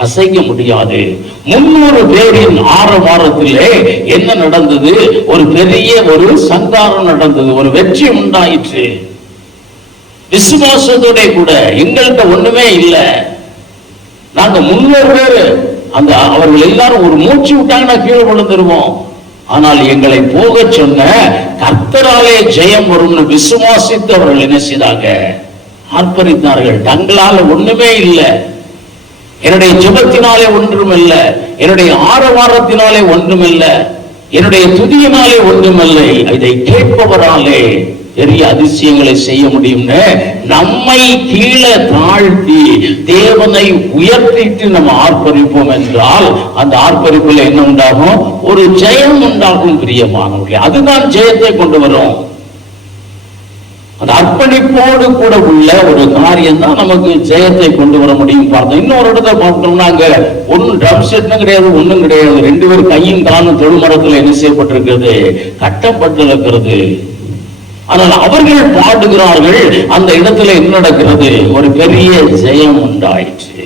அசைக்க முடியாது. 300 பேரின் ஆரவாரத்திலே என்ன நடந்தது, ஒரு பெரிய ஒரு சங்காரம் நடந்தது, ஒரு வெற்றி உண்டாயிற்று. விசுவாசத்தோட கூட எங்கள்கிட்ட ஒண்ணுமே இல்லை, நாங்க 300 பேர், அந்த அவர்கள் எல்லாரும் ஒரு மூச்சு விட்டாங்கன்னா கீழே விழுந்துருவோம். ஆனால் எங்களை போக சொன்ன கர்த்தராலே ஜெயம் வரும்னு விசுவாசித்து அவர்கள் என்ன செய்தாங்க, ஆர்ப்பரித்தார்கள். தங்களால ஒண்ணுமே இல்லை, என்னுடைய ஜெபத்தினாலே ஒன்றுமில்ல, என்னுடைய ஆரவாரத்தினாலே ஒன்றுமில்ல, என்னுடைய துதியினாலே ஒன்றுமில்லை, இதை கேட்பவராலே பெரிய அதிசயங்களை செய்ய முடியும்னு நம்மை கீழே தாழ்த்தி தேவனை உயர்த்திட்டு நம்ம ஆர்ப்பரிப்போம் என்றால் அந்த ஆர்ப்பரிப்புல என்ன உண்டாகும், ஒரு ஜெயம் உண்டாகும். பிரியமானவர்களே, அதுதான் ஜெயத்தை கொண்டு வரும். அந்த அர்ப்பணிப்போடு கூட உள்ள ஒரு காரியம் தான் நமக்கு ஜெயத்தை கொண்டு வர முடியும். பார்த்தோம். இன்னொரு இடத்தை பார்த்தோம்னா அங்க ஒன்னும் ட்ரம் செட்டும் கிடையாது, ஒன்றும் கிடையாது. 2 பேர் கையும் காலும் தொழுமரத்தில் என்ன செய்யப்பட்டிருக்கிறது, கட்டப்பட்டிருக்கிறது. ஆனால் அவர்கள் பாடுகிறார்கள். அந்த இடத்துல என்ன நடக்கிறது, ஒரு பெரிய ஜெயம் உண்டாயிற்று.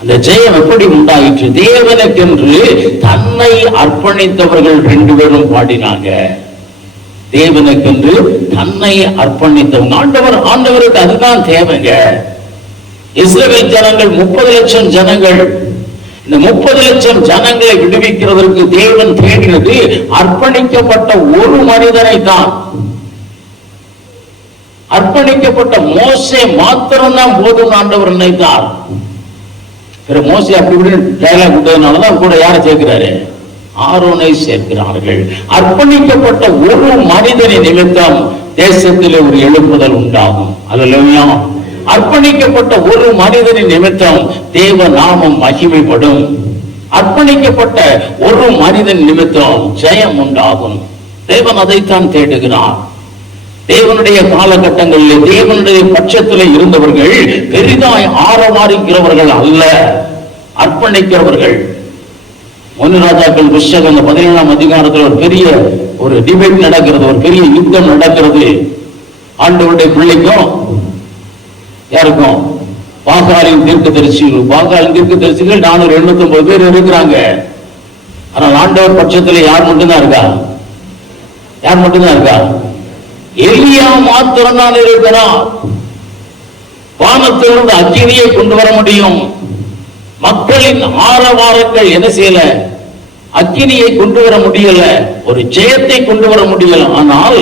அந்த ஜெயம் எப்படி உண்டாயிற்று, தேவனுக்கென்று தன்னை அர்ப்பணித்தவர்கள் 2 பேரும் பாடினாங்க. தேவனுக்கென்று தன்னை அர்ப்பணித்தவங்க. ஆண்டவருக்கு அதுதான் தேவைங்க. இஸ்ரவேல் ஜனங்கள் 30 லட்சம் ஜனங்கள். இந்த 30 லட்சம் ஜனங்களை விடுவிக்கிறதற்கு தேவன் தேடினது அர்ப்பணிக்கப்பட்ட ஒரு மனிதனை தான். அர்ப்பணிக்கப்பட்ட மோசே மாத்திரம்தான் போதும் ஆண்டவர் நினைத்தார். மோசே அப்படி இப்படி டயலாக் விட்டதுனாலதான் கூட யாரை சேர்க்கிறாரு, ஆரோனை சேர்க்கிறார்கள். அர்ப்பணிக்கப்பட்ட ஒரு மனிதனின் நிமித்தம் தேசத்திலே ஒரு எழுப்புதல் உண்டாகும். அல்லேலூயா. அர்ப்பணிக்கப்பட்ட ஒரு மனிதனின் நிமித்தம் தேவ நாமம் மகிமைப்படும். அர்ப்பணிக்கப்பட்ட ஒரு மனிதன் நிமித்தம் ஜெயம் உண்டாகும். தேவன் அதைத்தான் தேடுகிறார். தேவனுடைய காலகட்டங்களில் தேவனுடைய பட்சத்தில் இருந்தவர்கள் பெரிதாய் ஆரவாரிக்கிறவர்கள் அல்ல, அர்ப்பணிக்கிறவர்கள். 1 ராஜாக்கள் புஸ்தகம் 17ஆம் அதிகாரத்தில் ஒரு பெரிய ஒரு டிபேட் நடக்கிறது, ஒரு பெரிய யுத்தம் நடக்கிறது. ஆண்டவருடைய பிள்ளைக்கும் யாருக்கும், பாகாலின் தீர்க்கதரிசிகள். பாகாலின் தீர்க்கதரிசிகள் 489 பேர் இருக்கிறாங்க. ஆனால் ஆண்டவர் பட்சத்தில் யார் மட்டும்தான் இருக்கா, யார் மட்டும்தான் இருக்கா, எலியா மாத்திரம் தான் இருக்கிறார். வானத்திலிருந்து அக்கினியை கொண்டு வர முடியும். மக்களின் ஆரவாரங்கள் என்ன செய்யல, அக்கினியை கொண்டு வர முடியல, ஒரு ஜெயத்தை கொண்டு வர முடியல. ஆனால்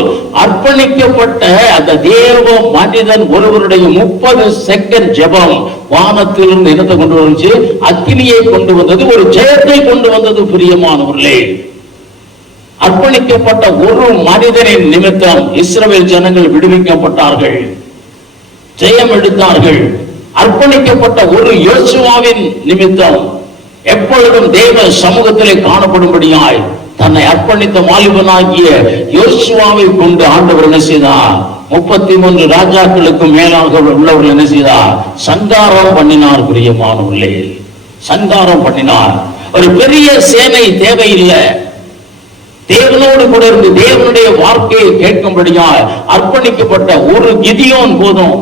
அர்ப்பணிக்கப்பட்ட அந்த தேவ மனிதன் ஒருவருடைய 30 செகண்ட் ஜெபம் வானத்திலிருந்து என்னத்தை கொண்டு வந்துச்சு, அக்கினியை கொண்டு வந்தது, ஒரு ஜெயத்தை கொண்டு வந்தது. பிரியமானவர்களே, அர்ப்பணிக்கப்பட்ட ஒரு மனிதனின் நிமித்தம் இஸ்ரவேல் ஜனங்கள் விடுவிக்கப்பட்டார்கள், ஜெயம் எடுத்தார்கள். அர்ப்பணிக்கப்பட்ட ஒரு யோசுவாவின் நிமித்தம் எப்பொழுதும் தேவ சமூகத்திலே காணப்படும்படியாய் தன்னை அர்ப்பணித்த வாலிபனாகிய யோசுவாவை கொண்டு ஆண்டவர் என்ன செய்தார், 33 ராஜாக்களுக்கு மேலாக உள்ளவர்கள் என்ன செய்தார், சங்காரம் பண்ணினார். பிரியமானவர்களே, சங்காரம் பண்ணினார். ஒரு பெரிய சேனை தேவையில்லை, தேவனோடு கூட இருந்து தேவனுடைய வார்த்தையை கேட்கும்படியாய் அர்ப்பணிக்கப்பட்ட ஒரு கிதியோன் போதும்.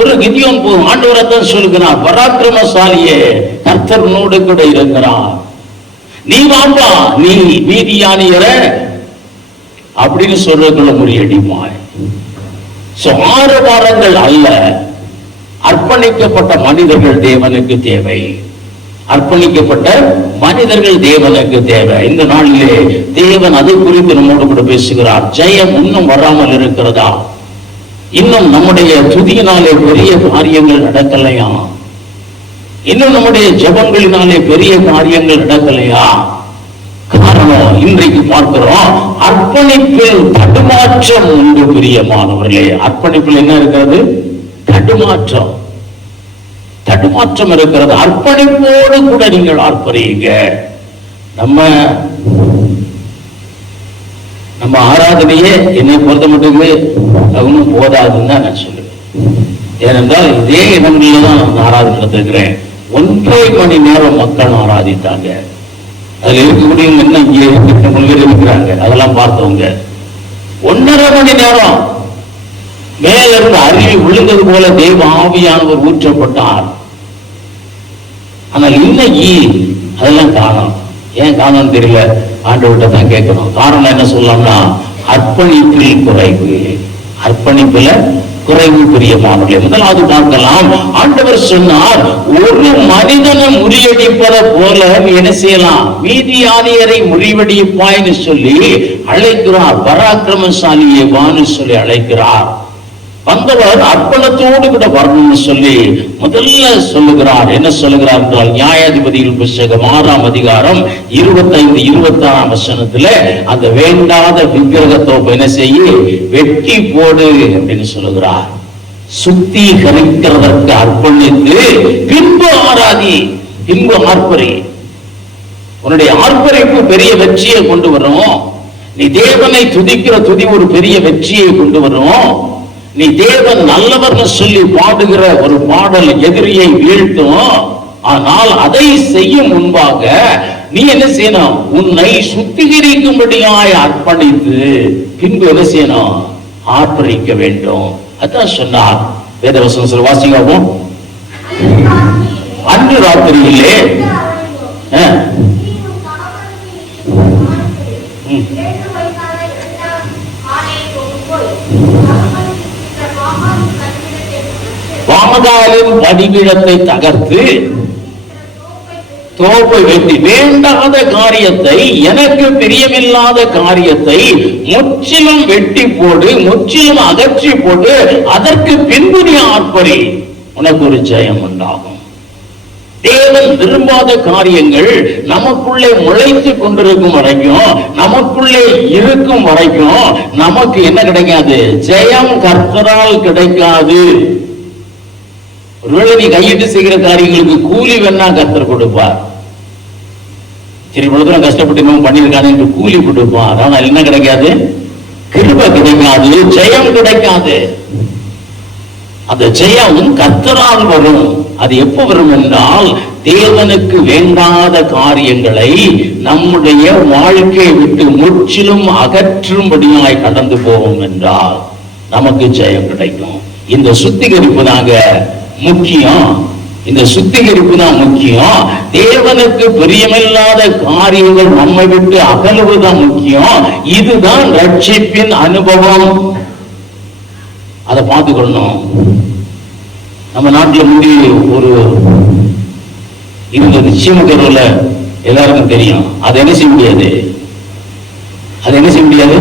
ஒரு கிதியோன் போதும். ஆண்டவரத்தான் சொல்லுகிறார், பராக்கிரமசாலியே கர்த்தர் உன்னோடு கூட இருக்கிறார், நீ வாம்பா, நீ மீதியானியர அப்படின்னு சொல்றதுக்குள்ள முறியடிமாய். 6 வாரங்கள் அல்ல, அர்ப்பணிக்கப்பட்ட மனிதர்கள் தேவனுக்கு தேவை. அர்ப்பணிக்கப்பட்ட மனிதர்கள் தேவனுக்கு தேவை. இந்த நாளிலே தேவன் அதை குறித்து நம்மோடு கூட பேசுகிறார். ஜெயம் இன்னும் வராமல் இருக்கிறதா? இன்னும் நம்முடைய துதியினாலே பெரிய காரியங்கள் நடக்கலையா? இன்னும் நம்முடைய ஜெபங்களினாலே பெரிய காரியங்கள் நடக்கலையா? காரணம் இன்றைக்கு பார்க்கிறோம், அர்ப்பணிப்பில் தடுமாற்றம் உண்டு. பிரியமானவர்களே, அர்ப்பணிப்பில் என்ன இருக்கிறது? தடுமாற்றம். தடுமாற்றம் இருக்கிறது. அர்ப்பணிப்போடு கூட நீங்கள் ஆர்ப்பரியுங்க. நம்ம ஆராதனையே என்னை பொறுத்த மட்டுமே ஒன்றும் போதாதுன்னு தான் நான் சொல்லுவேன். ஏனென்றால் இதே இடங்களில் தான் நான் ஆராதனை நடத்துகிறேன். 1.5 மணி நேரம் மக்கள் ஆராதித்தாங்க. அதுல இருக்கக்கூடியவங்க என்ன இங்கே 3 பேர் இருக்கிறாங்க, அதெல்லாம் பார்த்தவங்க 1.5 மணி நேரம் மேல இருந்து அருவி விழுந்தது போல தேவ ஆவியானவர் ஊற்றப்பட்டார். ஆனால் இன்னைக்கு அதெல்லாம் காணோம். ஏன் காணோம்னு தெரியல, ஆண்டவர்கிட்ட தான் கேட்கணும். காரணம் என்ன சொல்லலாம்னா, அர்ப்பணிப்பில் குறைவு. அர்ப்பணிப்புல குறைவு. பிரியமானவர்களே, முதலாவது பார்க்கலாம், ஆண்டவர் சொன்னார், ஒரு மனிதனை முறியடிப்பதை போல நீ என்ன செய்யலாம்? மீதியானியரை முறிவடிப்பாய்னு சொல்லி அழைக்கிறார். பராக்கிரமசாலியை வான்னு சொல்லி அழைக்கிறார். வந்தவர் அர்ப்பணத்தோடு கூட வரணும்னு சொல்லி முதல்ல சொல்லுகிறார். என்ன சொல்லுகிறார் என்றால், நியாயாதிபதிகள் புத்தகம் 6ஆம் அதிகாரம் 25-26 வசனத்துல அந்த வேண்டாத விக்கிரகத்தோப்பை என்ன செய்ய, வெட்டி போடு அப்படின்னு சொல்லுகிறார். சுத்திகரிக்கிறதற்கு அர்ப்பணித்து பின்பு ஆராதி, பின்பு ஆர்ப்பரி. உன்னுடைய ஆர்ப்பரிப்பு பெரிய வெற்றியை கொண்டு வரும். நீ தேவனை துதிக்கிற துதி ஒரு பெரிய வெற்றியை கொண்டு வரும். நீ தேவன் நல்லவர்னு சொல்லி பாடுகிற ஒரு பாடல் எதிரியை வீழ்த்தும். ஆனால் அதை செய்யும் முன்பாக நீ என்ன செய்யணும்? உன்னை சுத்திகரிக்கும்படியாய் அர்ப்பணித்து பின்பு என்ன செய்யணும்? ஆர்ப்பரிக்க வேண்டும். அதான் சொன்னார். வேதவசனம் வாசிக்கவும், அன்று ராத்திரியிலே வாமகாலின் படிபீடத்தை தகர்த்து தோப்பை வெட்டி, வேண்டாத காரியத்தை, எனக்கு பிரியமில்லாத காரியத்தை முற்றிலும் வெட்டி போடு, முற்றிலும் அகற்றி போடு. அதற்கு பின்பு நீ ஆர்ப்பரி, உனக்கு ஒரு ஜெயம் உண்டாகும். தேவன் விரும்பாத காரியங்கள் நமக்குள்ளே முளைத்து கொண்டிருக்கும் வரைக்கும், நமக்குள்ளே இருக்கும் வரைக்கும் நமக்கு என்ன கிடைக்காது? ஜெயம் கர்த்தரால் கிடைக்காது. ஒருவேளை நீ கையிட்டு செய்கிற காரியங்களுக்கு கூலி வேணா கர்த்தர் கொடுப்பார். சரி, இவ்வளவு தூரம் கஷ்டப்பட்டு இன்னும் பண்ணியிருக்காங்க என்று கூலி கொடுப்பார். ஆனால் என்ன கிடைக்காது? கிருபை கிடைக்காது, ஜெயம் கிடைக்காது. அந்த ஜெயம் கர்த்தரால் வரும். அது எப்ப வரும் என்றால், தேவனுக்கு வேண்டாத காரியங்களை நம்முடைய வாழ்க்கையை விட்டு முற்றிலும் அகற்றும்படியாய் கடந்து போவோம் என்றால் நமக்கு ஜெயம் கிடைக்கும். இந்த சுத்திகரிப்பு தாங்க முக்கியம். இந்த சுத்திகரிப்பு தான் முக்கியம். தேவனுக்கு பிரியமில்லாத காரியங்கள் நம்மை விட்டு அகலுவதுதான் முக்கியம். இதுதான் ரட்சிப்பின் அனுபவம். அதை பார்த்துக்கொள்ளணும். நம்ம நாட்டில் முந்தி ஒரு இருந்த நிச்சயமகர்ல எல்லாருக்கும் தெரியும். அதை என்ன செய்ய முடியாது? அதை என்ன செய்ய முடியாது?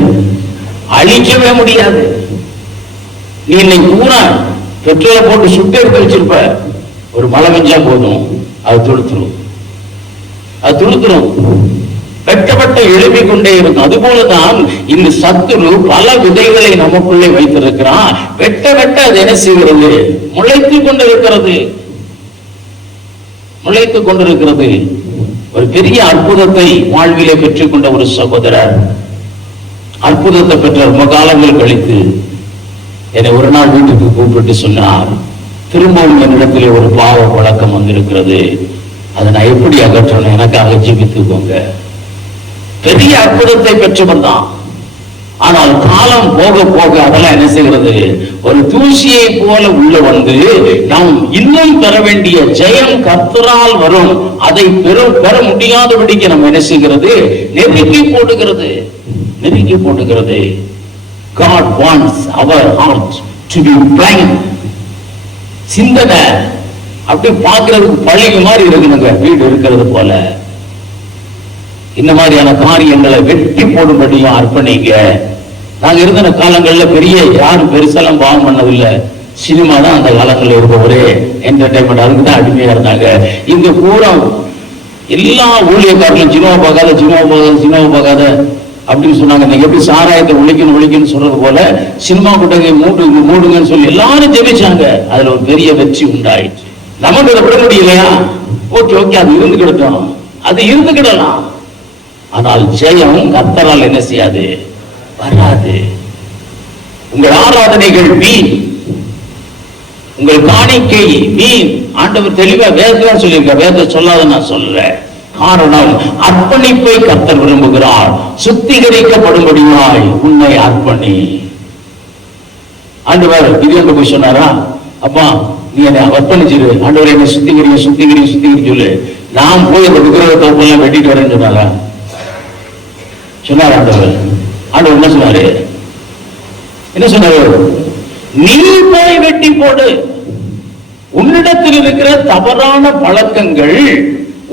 அழிக்கவே முடியாது. நீ இன்னைக்கு பூரா பெட்ரோலை போட்டு சுட்டு எடுத்து வச்சிருப்ப, ஒரு மழை பெஞ்சா போதும், அது துளுத்துரும். அது துளுத்துரும், வெட்டப்பட்ட எழுப்பிக் கொண்டே இருக்கும். அதுபோலதான் இந்த சத்துரு பல விதைகளை நமக்குள்ளே வைத்திருக்கிறான். வெட்ட வெட்ட அது என்ன செய்கிறது? முளைத்துக் கொண்டிருக்கிறது, முளைத்துக் கொண்டிருக்கிறது. ஒரு பெரிய அற்புதத்தை வாழ்விலே பெற்றுக் கொண்ட ஒரு சகோதரர், அற்புதத்தை பெற்ற ரொம்ப காலங்கள் கழித்து என்னை ஒரு நாள் வீட்டுக்கு கூப்பிட்டு சொன்னார், திரும்பவும் என்னிடத்திலே ஒரு பாவ பழக்கம் வந்திருக்கிறது, அதை நான் எப்படி அகற்றணும், எனக்காக ஜெபித்துக்கோங்க. பெரிய அற்புதத்தை பெற்றவர் தான். ஆனால் காலம் போக போக அதெல்லாம் என்ன செய்கிறது, ஒரு தூசியை போல உள்ள வந்து நாம் இன்னும் பெற வேண்டிய ஜெயம் கர்த்தரால் வரும் அதை பெற முடியாதபடிக்கு நம்ம என்ன செய்கிறது, நெருக்கி போடுகிறது, நெருக்கி போடுகிறது. God wants our heart to be blind. சிந்தனை அப்படி பார்க்கிறதுக்கு பழைய மாதிரி இருக்கணுங்க, வீடு இருக்கிறது போல. இந்த மாதிரியான காரியங்களை வெட்டி போடும்படியும் அர்ப்பணிங்க. நாங்க இருந்த காலங்கள்ல பெரிய யாரும் பெருசெல்லாம் பாவம் பண்ணதில்லை. சினிமா தான் அந்த காலங்களில் இருக்க ஒரே என்டர்டைன்மெண்ட், அதுக்கு தான் அடிமையா இருந்தாங்க. இங்க பூரா எல்லா ஊழியக்காரர்களும் சினிமா பார்க்காத சினிமா பார்க்காத சினிமா பார்க்காத அப்படின்னு சொன்னாங்க. நீங்க எப்படி சாராயத்தை ஒழிக்கணும்னு சொல்றது போல சினிமா கூட்டங்க மூடுங்கன்னு சொல்லி எல்லாரும் ஜெபிச்சாங்க. அதுல ஒரு பெரிய வெற்றி உண்டாயிடுச்சு. நமக்கு அதை விட முடியலையா? ஓகே அது இருந்துகிடட்டும், அது இருந்துகிடலாம். ஆனால் ஜெயம் கர்த்தரால் என்ன செய்யாது, வராது. உங்கள் ஆராதனைகள் வீண், உங்கள் காணிக்கை வீண். ஆண்டவர் தெளிவா வேதம் சொல்லியிருக்க, வேதம் சொல்லாத நான் சொல்றேன். காரணம், அர்ப்பணிப்பை கர்த்தர் விரும்புகிறார். சுத்திகரிக்கப்படும்படியாய் உன்னை அர்ப்பணி. ஆண்டவர் இது போய் சொன்னாரா, அப்பா நீ என்னை அர்ப்பணிச்சிரு, ஆண்டவர் என்னை சுத்திகரி சொல்லு, நான் போய் அந்த விக்கிரகத்தை எல்லாம் வெட்டிட்டு வரேன்னு சொன்னாரா? சொன்னார் ஆண்டவர். ஆண்டவர் என்ன சொன்னாரு, நீ போய் வெட்டி போடு. உன்னிடத்தில் இருக்கிற தவறான பழக்கங்கள்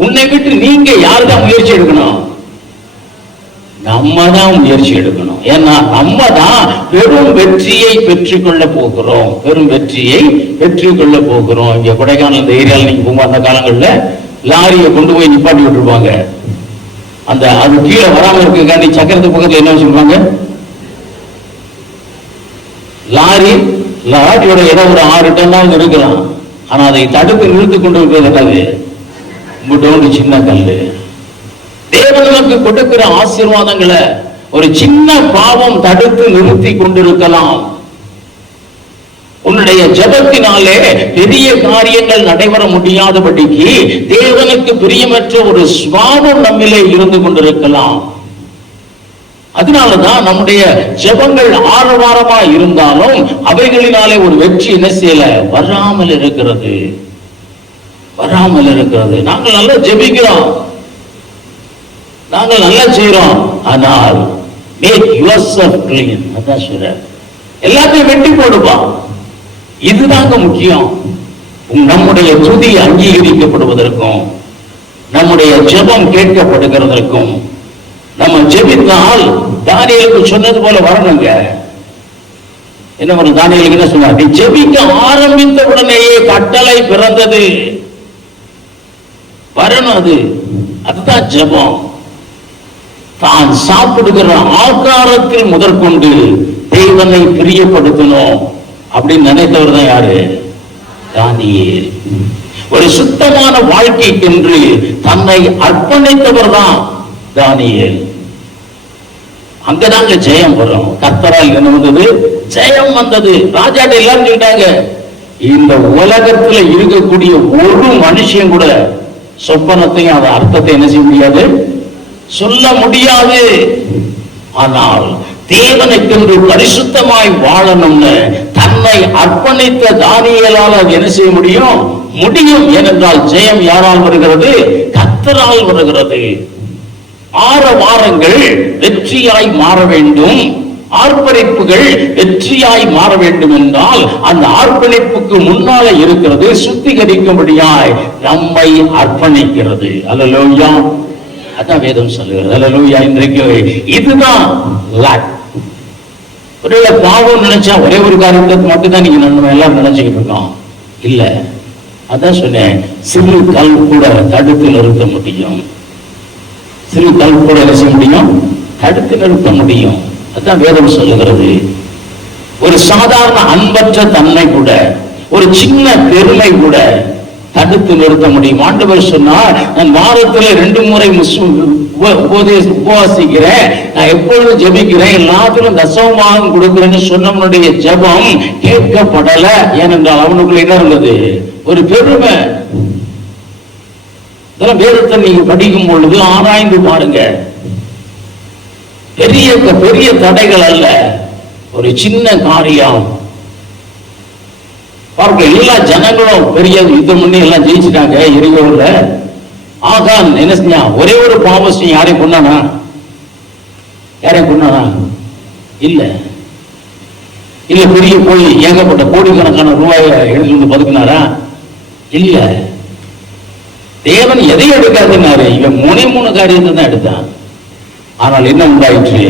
உன்னை விட்டு நீங்க யாருதான் முயற்சி எடுக்கணும்? நம்ம தான் முயற்சி எடுக்கணும். ஏன்னா நம்ம தான் பெரும் வெற்றியை பெற்றுக்கொள்ள போகிறோம். பெரும் வெற்றியை பெற்றுக்கொள்ள போகிறோம். இங்க கொடைக்கானல் இந்த ஏரியாவில் நீங்க போங்க, அந்த காலங்கள்ல லாரியை கொண்டு போய் நிப்பாட்டி விட்டுருப்பாங்க. அந்த அது கீழே வராம இருக்குக்காண்டி சக்கரத்து பக்கத்துல என்ன சொல்லுவாங்க, லாரியோட இடம் ஒரு 6 டன் தான் இருக்கலாம். ஆனா அதை தடுத்து நிறுத்தி கொண்டு இருக்கிறது என்னது, சின்ன கல்லு. தேவன் நமக்கு கொடுக்கிற ஆசீர்வாதங்களை ஒரு சின்ன பாவம் தடுத்து நிறுத்தி கொண்டிருக்கலாம். உன்னுடைய ஜெபத்தினாலே பெரிய காரியங்கள் நடைபெற முடியாதபடிக்கு தேவனுக்கு பிரியமற்ற ஒரு சுபாவம் நம்மிலே இருந்து கொண்டிருக்கலாம். அதனாலதான் நம்முடைய ஜெபங்கள் ஆரவாரமா இருந்தாலும் அவைகளினாலே ஒரு வெற்றி என்ன செய்யல, வராமல் இருக்கிறது. நாங்கள் நல்லா ஜெபிக்கிறோம், நாங்கள் நல்லா செய்யறோம், ஆனால் மேக் யுவர்செல்ஃப் க்ளீன். அதான் சொல்ற, எல்லாத்தையும் வெட்டி போடுவா. இதுதாங்க முக்கியம். நம்முடைய துதி அங்கீகரிக்கப்படுவதற்கும் நம்முடைய ஜெபம் கேட்கப்படுகிறதற்கும் நம்ம ஜெபித்தால் தானியேலுக்கு சொன்னது போல வரணுங்க. என்ன வரும், தானியேலுக்கு என்ன சொன்னார், நீ ஜெபிக்க ஆரம்பித்த உடனேயே கட்டளை பிறந்தது. வரணும், அதுதான் ஜெபம். தான் சாப்பிடுகிற ஆகாரத்தில் முதற்கொண்டு தேவனை பிரியப்படுத்தணும் அப்படின்னு நினைத்தவர் தான் யாரு, தானியேல். ஒரு சுத்தமான வாழ்க்கைக்கென்று தன்னை அர்ப்பணித்தவர் தான் தானியேல். அங்கதாங்க ஜெயம் வரும். கர்த்தரால் என்ன வந்தது, ஜெயம் வந்தது. ராஜாட்ட எல்லாரும் சொல்லிட்டாங்க, இந்த உலகத்துல இருக்கக்கூடிய ஒரு மனுஷன் கூட சொப்பனத்தையும் அந்த அர்த்தத்தை என்ன செய்ய முடியாது, சொல்ல முடியாது. ஆனால் தேவனுக்கென்று பரிசுத்தமாய் வாழணும்னு தன்னை அர்ப்பணித்த தானியேலால் அது என்ன செய்ய முடியும். ஏனென்றால் ஜெயம் யாரால் வருகிறது, கர்த்தரால் வருகிறது. ஆரவாரங்கள் வெற்றியாய் மாற வேண்டும், ஆர்ப்பரிப்புகள் வெற்றியாய் மாற வேண்டும் என்றால் அந்த ஆர்ப்பரிப்புக்கு முன்னால இருக்கிறது சுத்திகரிக்கும்படியாய் நம்மை அர்ப்பணிக்கிறது. அல்லேலூயா, அதான் வேதம் சொல்லுகிறது. அல்லேலூயா. இன்றைக்கு இதுதான் லாக். ஒருவேளை பாவம் நினைச்சா ஒரே ஒரு காரியத்தை மட்டும் தான் நீங்க நம்ம எல்லாரும் நினைச்சுக்கிட்டு இருக்கோம். இல்ல, அதான் சொன்னேன், சிறு கல் கூட தடுத்து நிறுத்த முடியும். சிறு கல் கூட என்ன செய்ய முடியும், தடுத்து நிறுத்த முடியும். அதான் வேதம் சொல்லுகிறது. ஒரு சாதாரண அன்பற்ற தன்மை கூட, ஒரு சின்ன பெருமை கூட தடுத்து நிறுத்த முடியும். ஆண்டவர் சொன்னார், நான் வாரத்துல 2 முறை உபவாசிக்கிறேன், நான் எப்பொழுதும் ஜெபிக்கிறேன், எல்லாத்திலும் தசமபாகம் கொடுக்கிறேன்னு சொன்னவனுடைய ஜெபம் கேட்கப்படல. ஏனென்றால் அவனுக்குள்ள என்ன இருந்தது, ஒரு பெருமை. இதெல்லாம் வேதத்தை நீங்க படிக்கும் பொழுது ஆராய்ந்து பாருங்க. பெரிய பெரிய தடைகள் அல்ல, ஒரு சின்ன காரியம். பார்க்க எல்லா ஜனங்களும் பெரிய யுத்தம் பண்ணி எல்லாம் ஜெயிச்சுட்டாங்க எரிகோல. ஆகான் என்ன செஞ்சான்? ஒரே ஒரு பாவம் செஞ்சு யாரையும் கொண்டானா? யாரையும் கொண்டானா? இல்ல இல்ல. பெரிய போய் ஏகப்பட்ட கோடிக்கணக்கான ரூபாயை எடுத்து வந்து பதுக்கினாரா? இல்ல. தேவன் எதையும் எடுக்காதுன்னாரு. இவன் 3 காரியத்தை தான் எடுத்தான். ஆனால் என்ன உண்டாயிற்று?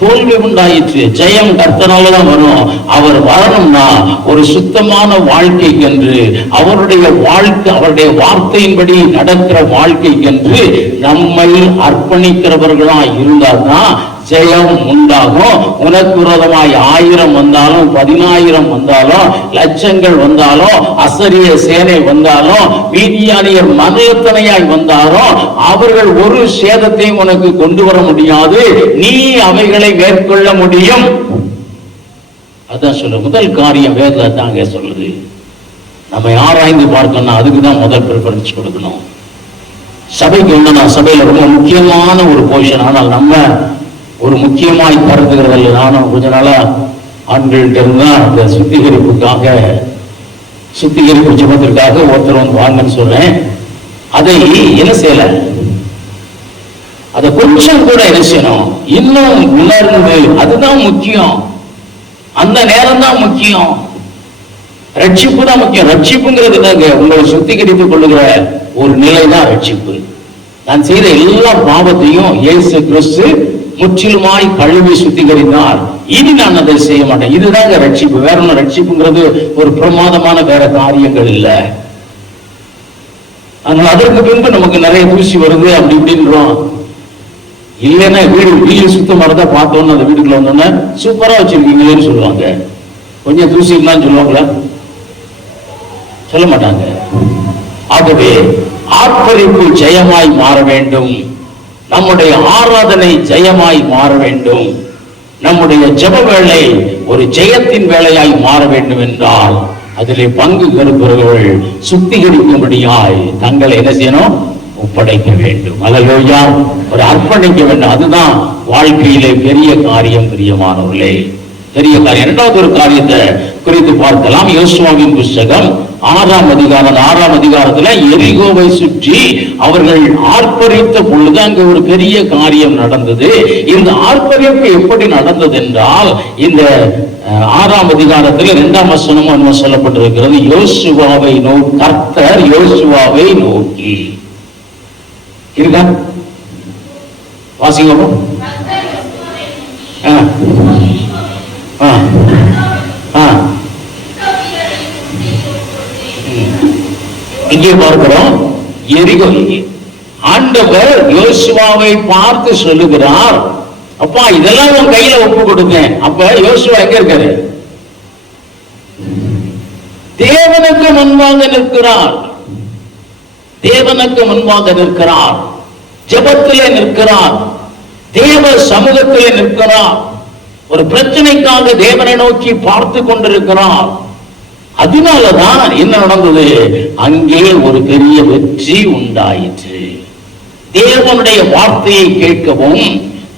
தோல்வி உண்டாயிற்று. ஜெயம் கர்த்தராலதான் வரும். அவர் வரணும்னா ஒரு சுத்தமான வாழ்க்கைக்கென்று, அவருடைய வாழ்க்கை, அவருடைய வார்த்தையின்படி நடக்கிற வாழ்க்கைக்கென்று நம்மை அர்ப்பணிக்கிறவர்களா இருந்தால்தான் ஜெயம் உண்டாகும். உனக்கு விரோதமாய் 1000 வந்தாலும் 10,000 வந்தாலும் லட்சங்கள் வந்தாலும் அசரிய சேனை வந்தாலும் மீதியானியர் மதத்தனையாய் வந்தாலும் அவர்கள் ஒரு சேதத்தையும் உனக்கு கொண்டு வர முடியாது. நீ அவைகளை மேற்கொள்ள முடியும். அதான் சொல்ல முதல் காரியம் வேதத்துல தாங்க சொல்லுது. நம்ம ஆராய்ந்து பார்க்கணும். அதுக்குதான் முதல் ப்ரிஃபரன்ஸ் கொடுக்கணும். சபைக்கு ஒண்ணு, சபையில ரொம்ப முக்கியமான ஒரு போர்ஷன். ஆனால் நம்ம ஒரு முக்கியமாய் கருதுகிறதில்லை. நானும் கொஞ்ச நாளா ஆண்கள்கிட்ட இருந்தா அந்த சுத்திகரிப்பு ஜபத்திற்காக ஒருத்தர் வந்து வாங்கன்னு சொன்னேன். அதை என்ன செய்யல, அதை கொஞ்சம் கூட என்ன செய்யணும், இன்னும் உணர்ந்து. அதுதான் முக்கியம். அந்த நேரம் தான் முக்கியம். ரட்சிப்பு தான் முக்கியம். ரட்சிப்புங்கிறது தாங்க உங்களை சுத்திகரித்துக் கொள்ளுகிற ஒரு நிலை தான் ரட்சிப்பு. நான் செய்த எல்லா பாவத்தையும் இயேசு கிறிஸ்து முற்றிலுமாய் கழுவி சுத்திகரித்தார். இனி நான் அதை செய்ய மாட்டேன். இதுதாங்க ரட்சிப்பு. வேற ஒன்றும் ரட்சிப்புங்கிறது ஒரு பிரமாதமான வேற காரியங்கள் இல்லை. ஆனால் அதற்கு பின்பு நமக்கு நிறைய தூசி வருது அப்படி இப்படின்றோம். இல்லைன்னா வீடு சுத்தமா இருந்தா பார்த்தோன்னு அந்த வீட்டுக்குள்ள வந்தோன்னா சூப்பரா வச்சிருக்கீங்களேன்னு சொல்லுவாங்க. கொஞ்சம் தூசி இருந்தான்னு சொல்லுவாங்களா? சொல்ல மாட்டாங்க. ஆகவே ஆர்ப்பரிப்பு ஜெயமாய் மாற வேண்டும். நம்முடைய ஆராதனை ஜெயமாய் மாற வேண்டும். நம்முடைய ஜெப வேளை ஒரு ஜெயத்தின் வேளையாய் மாற வேண்டும் என்றால் அதிலே பங்கு பெறுபவர்கள் சுத்திகரிக்கும்படியாய் தங்களை என்ன செய்யணும்? ஒப்படைக்க வேண்டும். அல்லேலூயா. ஒரு அர்ப்பணிக்க வேண்டும். அதுதான் வாழ்க்கையிலே பெரிய காரியம். பிரியமானவர்களே, பெரிய காரியம். இரண்டாவது ஒரு காரியத்தை குறித்து பார்க்கலாம். யோசுவாவின் புஸ்தகம் 6ஆம் அதிகாரத்துல எரிகோவை சுற்றி அவர்கள் ஆர்ப்பரித்த பொழுது அங்கு ஒரு பெரிய காரியம் நடந்தது. இந்த ஆர்ப்பரிப்பு எப்படி நடந்தது என்றால் இந்த 6ஆம் அதிகாரத்தில் 2ஆம் வசனம் சொல்லப்பட்டிருக்கிறது. யோசுவாவை நோக்கி, கர்த்தர் யோசுவாவை நோக்கி இருக்கா? வாசிங்க. இங்கே பார்க்கிறோம், எரிகோ ஆண்டவர் யோசுவாவை பார்த்து சொல்லுகிறார், அப்பா இதெல்லாம் உன் கையில ஒப்பு கொடுத்தேன். அப்ப யோசுவா எங்க இருக்காரு? தேவனுக்கு முன்பாக நிற்கிறார். தேவனுக்கு முன்பாக நிற்கிறார். ஜெபத்திலே நிற்கிறார். தேவ சமூகத்திலே நிற்கிறார். ஒரு பிரச்சனைக்காக தேவனை நோக்கி பார்த்து கொண்டிருக்கிறார். அதனாலதான் என்ன நடந்தது? அங்கே ஒரு பெரிய வெற்றி உண்டாயிற்று. தேவனுடைய வார்த்தையை கேட்கவும்,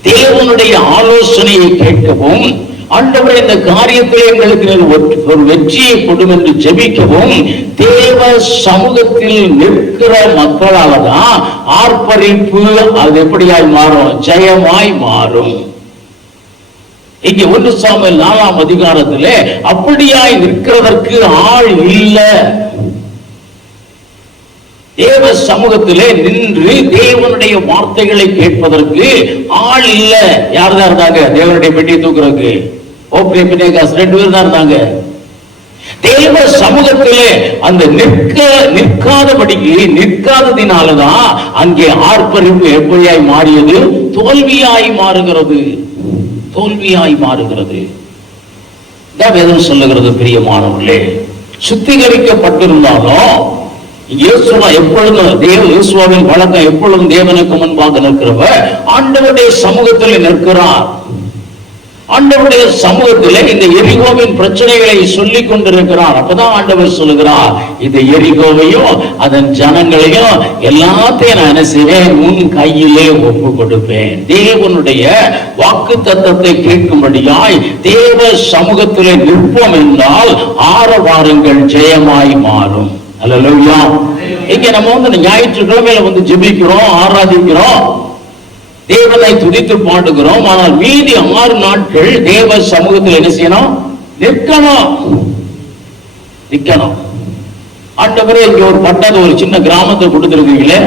தேவனுடைய ஆலோசனையை கேட்கவும், ஆண்டவரே இந்த காரியத்தில் எங்களுக்கு ஒரு வெற்றியை கொடும் என்று ஜெபிக்கவும் தேவ சமூகத்தில் நிற்கிற மக்களால்தான் ஆர்ப்பரிப்பு அது எப்படியாய் மாறும்? ஜெயமாய் மாறும். இங்கே 1 சாமுவேல் 4ஆம் அதிகாரத்திலே அப்படியாய் நிற்கிறதற்கு ஆள் இல்லை. தேவ சமூகத்திலே நின்று தேவனுடைய வார்த்தைகளை கேட்பதற்கு ஆள் இல்ல. யார் தான் இருந்தாங்க? தேவனுடைய பெட்டியை தூக்குறதுக்கு ஓப்ரே பினேகாஸ் 2 பேர் தான் இருந்தாங்க. தேவ சமூகத்திலே அந்த நிற்காதபடிக்கு நிற்காததினாலதான் அங்கே ஆர்ப்பரிப்பு எப்படியாய் மாறியது? தோல்வியாய் மாறுகிறது. தோல்வியாய் மாறுகிறது. வேதம் சொல்லுகிறது, பிரியமானவர்களே, சுத்திகரிக்கப்பட்டிருந்தாலும் இயேசுவா எப்பொழுதும் இயேசுவின் வழக்கம் எப்பொழுதும் தேவனுக்கு முன்பாக நிற்கிறவர் ஆண்டவருடைய சமூகத்தில் நிற்கிறார். ஆண்டவருடைய சமூகத்திலே இந்த எரிகோவின் பிரச்சனைகளை சொல்லிக் கொண்டிருக்கிறார். அப்பதான் ஆண்டவர் சொல்லுகிறார், இந்த எரிகோவையும் அதன் ஜனங்களையும் எல்லாத்தையும் நான் என்ன செய்வேன், உன் கையிலே ஒப்பு கொடுப்பேன். தேவனுடைய வாக்கு தத்தத்தை கேட்கும்படியாய் தேவ சமூகத்திலே நிற்போம் என்றால் ஆரவாரங்கள் ஜெயமாய் மாறும். அல்லேலூயா. இங்க நம்ம ஞாயிற்றுக்கிழமையில ஜெபிக்கிறோம், ஆராதிக்கிறோம், தேவனை துதித்து பாடுகிறோம். ஆனால் மீதி 6 நாட்கள் தேவ சமூகத்தில் என்ன செய்யணும், நிக்கணும். ஆண்டவரே, இங்க ஒரு பட்டத்தை, ஒரு சின்ன கிராமத்தை கொடுத்திருக்கீங்களே,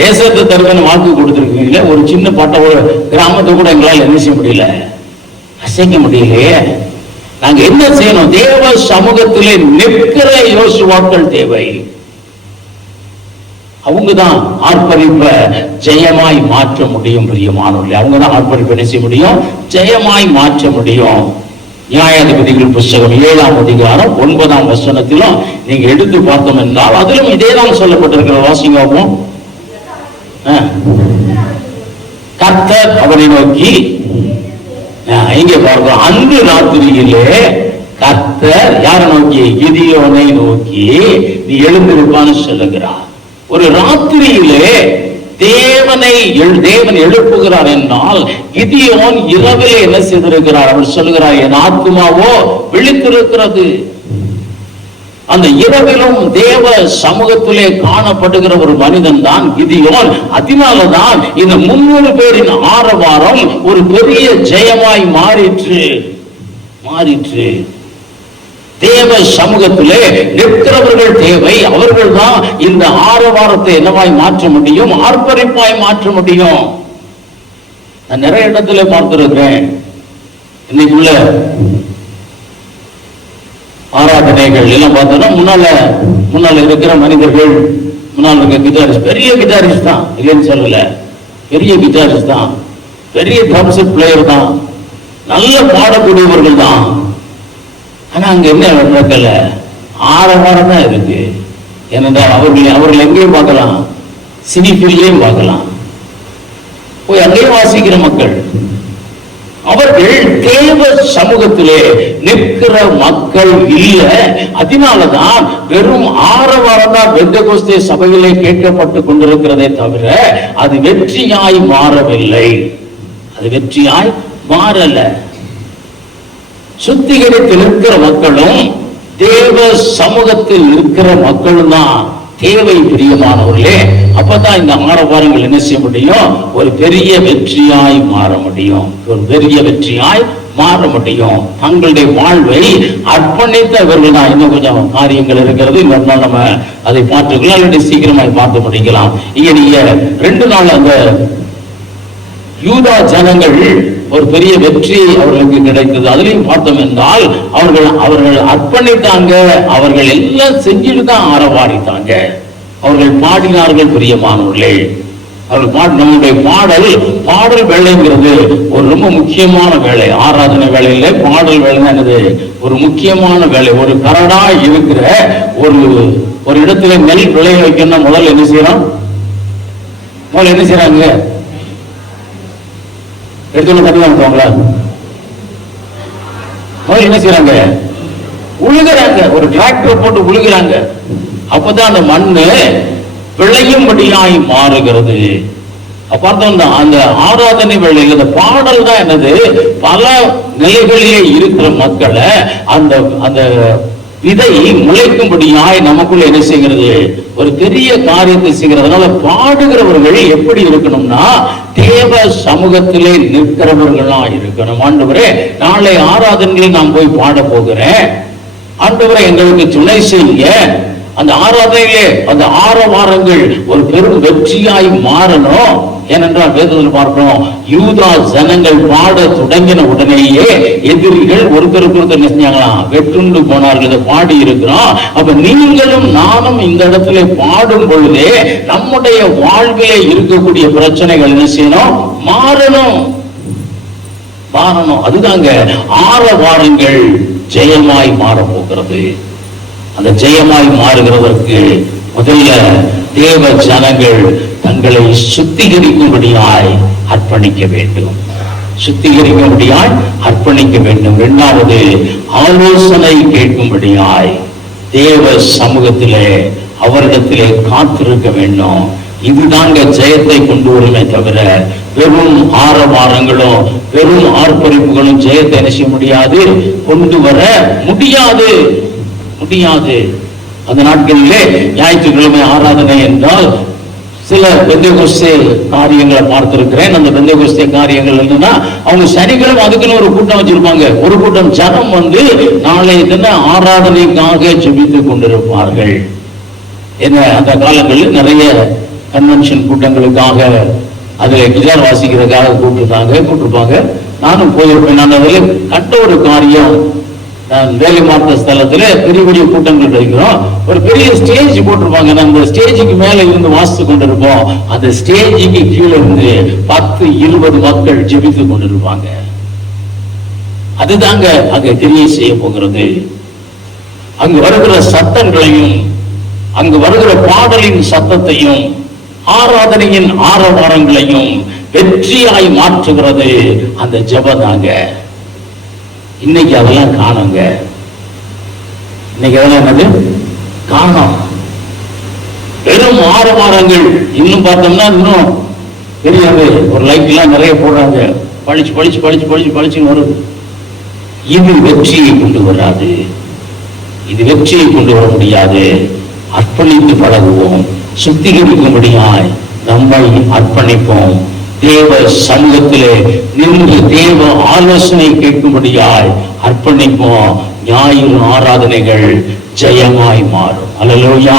தேசத்தை தருவன்னு வாக்கு கொடுத்திருக்கீங்களே, ஒரு சின்ன பட்ட ஒரு கிராமத்தை கூட எங்களால் என்ன செய்ய முடியல, அசைக்க முடியலையே. நாங்க என்ன செய்யணும், தேவ சமூகத்திலே நிற்கிற யோசுவாக்கள் தேவை. அவங்கதான் ஆர்ப்பரிப்ப ஜெயமாய் மாற்ற முடியும். பிரியமானவர்களே, அவங்கதான் ஆர்ப்பரிப்பை என்ன செய்ய முடியும், ஜெயமாய் மாற்ற முடியும். நியாயாதிபதிகள் புஸ்தகம் 7ஆம் அதிகாரம் 9ஆம் வசனத்திலும் நீங்க எடுத்து பார்த்தோம் என்றால் அதிலும் இதேதான் சொல்லப்பட்டிருக்கிற. வாசிங்காவும், கர்த்தர் அவனை நோக்கி, இங்கே பார்க்கிறோம், அன்று ராத்திரியிலே கர்த்தர் யாரை நோக்கி, கிதியோனை நோக்கி நீ எழுந்திருப்பான்னு சொல்லுகிறார். ஒரு ராத்திரியிலே தேவன் எழுப்புகிறார் என்றால் கிதியோன் இரவிலே என்ன செய்திருக்கிறார், அவர் சொல்லுகிறார், என் ஆத்துமாவோ விழித்திருக்கிறது. அந்த இரவிலும் தேவ சமூகத்திலே காணப்படுகிற ஒரு மனிதன் தான் கிதியோன். அதனாலதான் இந்த 300 பேரின் ஆரவாரம் ஒரு பெரிய ஜெயமாய் மாறிற்று. தேவ சமூகத்திலே நிற்கிறவர்கள் தேவை. அவர்கள் தான் இந்த ஆரவாரத்தை என்னவாய் மாற்ற முடியும், ஆர்ப்பரிப்பாய் மாற்ற முடியும். நான் நிறைய இடத்துல பார்த்திருக்கிறேன். இன்னைக்குள்ள ஆராதனைகள் எல்லாம் பார்த்தோம்னா முன்னால இருக்கிற மனிதர்கள், முன்னால் இருக்க கிட்டாரிஸ்ட், பெரிய கிட்டாரிஸ்ட் தான், இல்லைன்னு சொல்லல, பெரிய கிட்டாரிஸ்ட் தான், பெரிய ட்ரம் செட் பிளேயர் தான், நல்ல பாடக்கூடியவர்கள் தான். ஆனா அங்க என்ன நடக்கல, ஆரவாரம் தான் இருக்கு. ஏனென்றால் அவர்கள் எங்கேயும் பார்க்கலாம், சினி ஃபீல்ட்லயும் பார்க்கலாம், போய் அங்கேயும் வாசிக்கிற மக்கள். அவர்கள் தேவ சமூகத்திலே நிற்கிற மக்கள் இல்ல. அதனாலதான் வெறும் ஆரவாரம் தான் பெந்தெகோஸ்தே சபையிலே கேட்கப்பட்டு கொண்டிருக்கிறதே தவிர அது வெற்றியாய் மாறவில்லை. அது வெற்றியாய் மாறல. சுத்திகரித்து நிற்கிற மக்களும் தேவ சமூகத்தில் இருக்கிற மக்களும் தான் தேவை. பிரியமானவர்களே, அப்பதான் இந்த ஆரவாரங்கள் என்ன செய்ய முடியும், ஒரு பெரிய வெற்றியாய் மாற முடியும். ஒரு பெரிய வெற்றியாய் மாற முடியும். தங்களுடைய வாழ்வை அர்ப்பணித்தவர்கள் தான். இன்னும் கொஞ்சம் காரியங்கள் இருக்கிறது, இன்னொரு நாள் நம்ம அதை பார்த்துக்கலாம், இல்லாட்டி சீக்கிரமாய் பார்த்து முடிக்கலாம். இங்க நீங்க 2 நாள் அந்த யூதா ஜனங்கள் ஒரு பெரிய வெற்றி அவர்களுக்கு கிடைத்தது. அதுலயும் பார்த்தோம் என்றால் அவர்கள் அர்ப்பணித்தாங்க, அவர்கள் எல்லாம் செஞ்சுட்டு தான் ஆரவாரித்தாங்க, அவர்கள் பாடினார்கள். பிரியமானவர்களே, அவர்கள் நம்முடைய பாடல் வேலைங்கிறது ஒரு ரொம்ப முக்கியமான வேலை. ஆராதனை வேலையில பாடல் வேலை என்னது, ஒரு முக்கியமான வேலை. ஒரு கரடா இருக்கிற ஒரு இடத்துல நெல் விளைய வைக்கணும்னா முதல்ல என்ன செய்யறாங்க, எடுத்து தண்ணி வாங்குவாங்களா, என்ன செய்யறாங்க, உழுகிறாங்க, ஒரு டிராக்டர் போட்டு உழுகிறாங்க. அப்பதான் அந்த மண்ணு விளையும்படியாய் மாறுகிறது. பார்த்தோம், அந்த ஆராதனை வேளையில் அந்த பாடல் தான் என்னது, பல நிலைகளிலே இருக்கிற மக்களை அந்த விதை முளைக்கும்படியாய் நமக்குள்ள என்ன செய்கிறது, ஒரு பெரிய காரியத்தை செய்கிறது. அதனால பாடுகிறவர்கள் எப்படி இருக்கணும்னா தேவ சமூகத்திலே நிற்கிறவர்களா இருக்கணும். ஆண்டவரே, நாளை ஆராதனையில் நான் போய் பாட போகிறேன், ஆண்டவரே எங்களுக்கு துணை செய்ய. அந்த ஆராதனையிலே அந்த ஆரவாரங்கள் ஒரு பெரும் வெற்றியாய் மாறணும். ஏனென்றால் வேதத்தில் பார்க்கிறோம், யூதா ஜனங்கள் பாட தொடங்கின உடனேயே எதிரிகள் ஒருத்தருக்கு ஒருத்தர் செஞ்சாங்களாம், வெற்றுண்டு போனார்கள். இதை பாடி இருக்கிறோம். அப்ப நீங்களும் நானும் இந்த இடத்துல பாடும் பொழுதே நம்முடைய வாழ்விலே இருக்கக்கூடிய பிரச்சனைகள் என்ன செய்யணும், மாறணும். அதுதாங்க ஆரவாரங்கள் ஜெயமாய் மாற போகிறது. அந்த ஜெயமாய் மாறுகிறதற்கு முதல்ல தேவ ஜனங்கள் தங்களை சுத்திகரிக்கும்படியாய் அர்ப்பணிக்க வேண்டும். சுத்திகரிக்கும்படியாய் அர்ப்பணிக்க வேண்டும். இரண்டாவது, ஆலோசனை கேட்கும்படியாய் தேவ சமூகத்திலே அவரிடத்திலே காத்திருக்க வேண்டும். இதுதாங்க ஜெயத்தை கொண்டு வருமே தவிர வெறும் ஆரவாரங்களும் வெறும் ஆர்ப்பரிப்புகளும் ஜெயத்தை என்ன செய்ய முடியாது, கொண்டு வர முடியாது. அந்த நாட்களிலே ஞாயிற்றுக்கிழமை ஆராதனை என்றால் சில பெந்தேகோஸ்தே காரியங்களை பார்த்திருக்கிறேன். அந்த பெந்தேகோஸ்தே காரியங்கள் என்னன்னா, அவங்க சனிக்கிழமை அதுக்குன்னு ஒரு கூட்டம் வச்சிருப்பாங்க. ஒரு கூட்டம் ஜனம் வந்து நாளை தின ஆராதனைக்காக ஜெபித்துக் கொண்டிருப்பார்கள். என்ன, அந்த காலங்களில் நிறைய கன்வென்ஷன் கூட்டங்களுக்காக அதுல கிட்டார் வாசிக்கிறதுக்காக கூப்பிட்டுருப்பாங்க. நானும் போயிருப்பேன். நான் அதில் கட்ட ஒரு காரியம், நான் வேலை மாற்ற ஸ்தலத்துல பெரிய பெரிய கூட்டங்கள் இருக்கிறோம். ஒரு பெரிய ஸ்டேஜ் போட்டிருப்பாங்க. நம்ம ஸ்டேஜுக்கு மேல இருந்து வாசித்து கொண்டிருப்போம். அந்த ஸ்டேஜுக்கு கீழே இருந்து 10-20 மக்கள் ஜெபித்து கொண்டிருப்பாங்க. அதுதாங்க அங்க கிரியை செய்ய போகிறது. அங்கு வருகிற சத்தங்களையும் அங்கு வருகிற பாடலின் சத்தத்தையும் ஆராதனையின் ஆரவாரங்களையும் வெற்றியாய் மாற்றுகிறது அந்த ஜெபம்தாங்க. இன்னைக்கு அதெல்லாம் காணுங்க. இன்னைக்கு அதெல்லாம் என்னது காணோம். வெறும் ஆரவாரங்கள். இன்னும் பார்த்தோம்னா இன்னும் தெரியாது. ஒரு லைட் எல்லாம் நிறைய போடுறாங்க. பழிச்சு வருது. இது வெற்றியை கொண்டு வராது. இது வெற்றியை கொண்டு வர முடியாது. அர்ப்பணித்து பழகுவோம். சுத்திகரிக்கும்படியாய் நம்மை அர்ப்பணிப்போம். தேவ சமூகத்திலே நின்று தேவ ஆலோசனை கேட்கும்படியாய் அர்ப்பணிப்போம். ஞாயிறு ஆராதனைகள் ஜெயமாய் மாறும். அல்லேலூயா.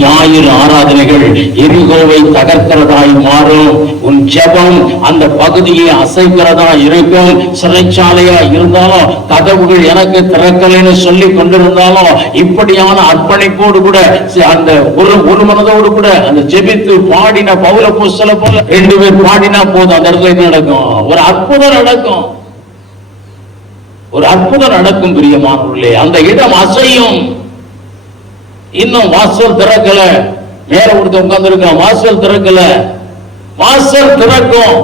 ஞாயிறு ஆராதனைகள் எரிகோவை தகர்க்கிறதாய் மாறும். உன் ஜெபம் அந்த பகுதியை அசைக்கிறதா இருக்கும். சிறைச்சாலையா இருந்தாலும் கதவுகள் எனக்கு திறக்கலைன்னு சொல்லி கொண்டிருந்தாலும் இப்படியான அர்ப்பணிப்போடு கூட அந்த ஒரு மனதோடு கூட அந்த ஜெபித்து பாடின பவுல அப்போஸ்தலர் போல 2 பேர் பாடினா போதும். அந்த இடத்துல என்ன நடக்கும்? ஒரு அற்புதம் நடக்கும். ஒரு அற்புதம் நடக்கும். பிரியமானவர்களே, அந்த இடம் அசையும். இன்னும் வாசல் திறக்கல. மேல ஒருத்தர் உட்கார்ந்து இருக்கான். வாசல் திறக்கல. வாசல் திறக்கும்.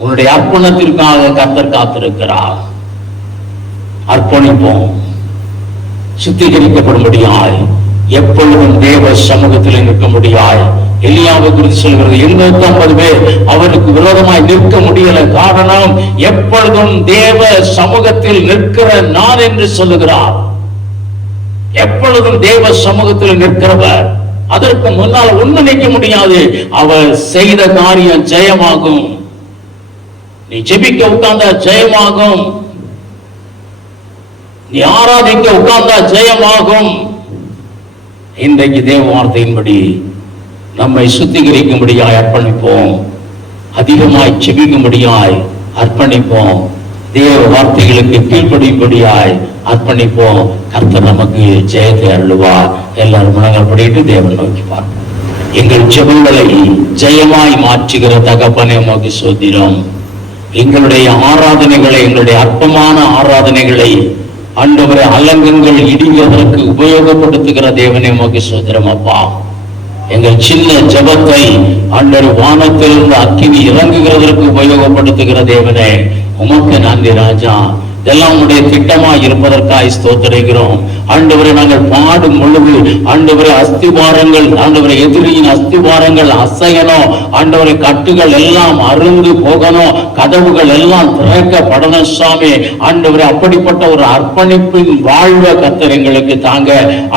உன்னுடைய அர்ப்பணத்திற்காக கர்த்தர் காத்திருக்கிறார். அர்ப்பணிப்போம். சுத்திகரிக்கப்படும்படியாய் எப்பொழுதும் தேவ சமூகத்தில் நிற்க முடியாய். எலியாவை குறித்து சொல்கிறது, 250 பேர் அவருக்கு விரோதமாய் நிற்க முடியல. காரணம், எப்பொழுதும் தேவ சமூகத்தில் நிற்கிற நான் என்று சொல்லுகிறார். எப்பொழுதும் தேவ சமூகத்தில் நிற்கிறவர். அதற்கு முன்னால் ஒண்ணு நிற்க முடியாது. அவர் செய்த காரியம் ஜெயமாகும். நீ ஜெபிக்க உட்கார்ந்தா ஜெயமாகும். நீ ஆராதிக்க உட்கார்ந்தா ஜெயமாகும். இன்றைக்கு தேவ வார்த்தையின்படி நம்மை சுத்திகரிக்கும்படியாய் அர்ப்பணிப்போம். அதிகமாய் ஜெபிக்கும்படியாய் அர்ப்பணிப்போம். தேவ வார்த்தைகளுக்கு கீழ்ப்படியும்படியாய் அர்ப்பணிப்போம். கர்த்தர் நமக்கு ஜெயத்தை அருளுவார். எல்லாரும் முழங்கால் படிட்டு தேவன் நோக்கி பார்ப்போம். எங்கள் ஜெபங்களை ஜெயமாய் மாற்றுகிற தகப்பனே உமக்கு ஸ்தோத்திரம். எங்களுடைய ஆராதனைகளை, எங்களுடைய அற்பமான ஆராதனைகளை ஆண்டவரே அலங்கங்கள் இடிவதற்கு உபயோகப்படுத்துகிற தேவனே உமக்கு ஸ்தோத்திரம் அப்பா. எங்கள் சின்ன ஜெபத்தை ஆண்டவர் வானத்திலிருந்து அக்கினி இறங்குகிறதற்கு உபயோகப்படுத்துகிற தேவனே உமக்கு நன்றி ராஜா. இதெல்லாம் உடைய திட்டமாய் இருப்பதற்காக ஸ்தோத்திரிக்கிறோம். ஆண்டவரை நாங்கள் பாடும் பொழுது ஆண்டவரை அஸ்திவாரங்கள், ஆண்டவரை எதிரியின் அஸ்திவாரங்கள் அசையணும். ஆண்டவரை கட்டுகள் எல்லாம் அருந்து போகணும். கதவுகள் எல்லாம் திறக்கப்படணும் சுவாமி. ஆண்டவரை அப்படிப்பட்ட ஒரு அர்ப்பணிப்பின் வாழ்வை கர்த்தர் எங்களுக்கு தாங்க.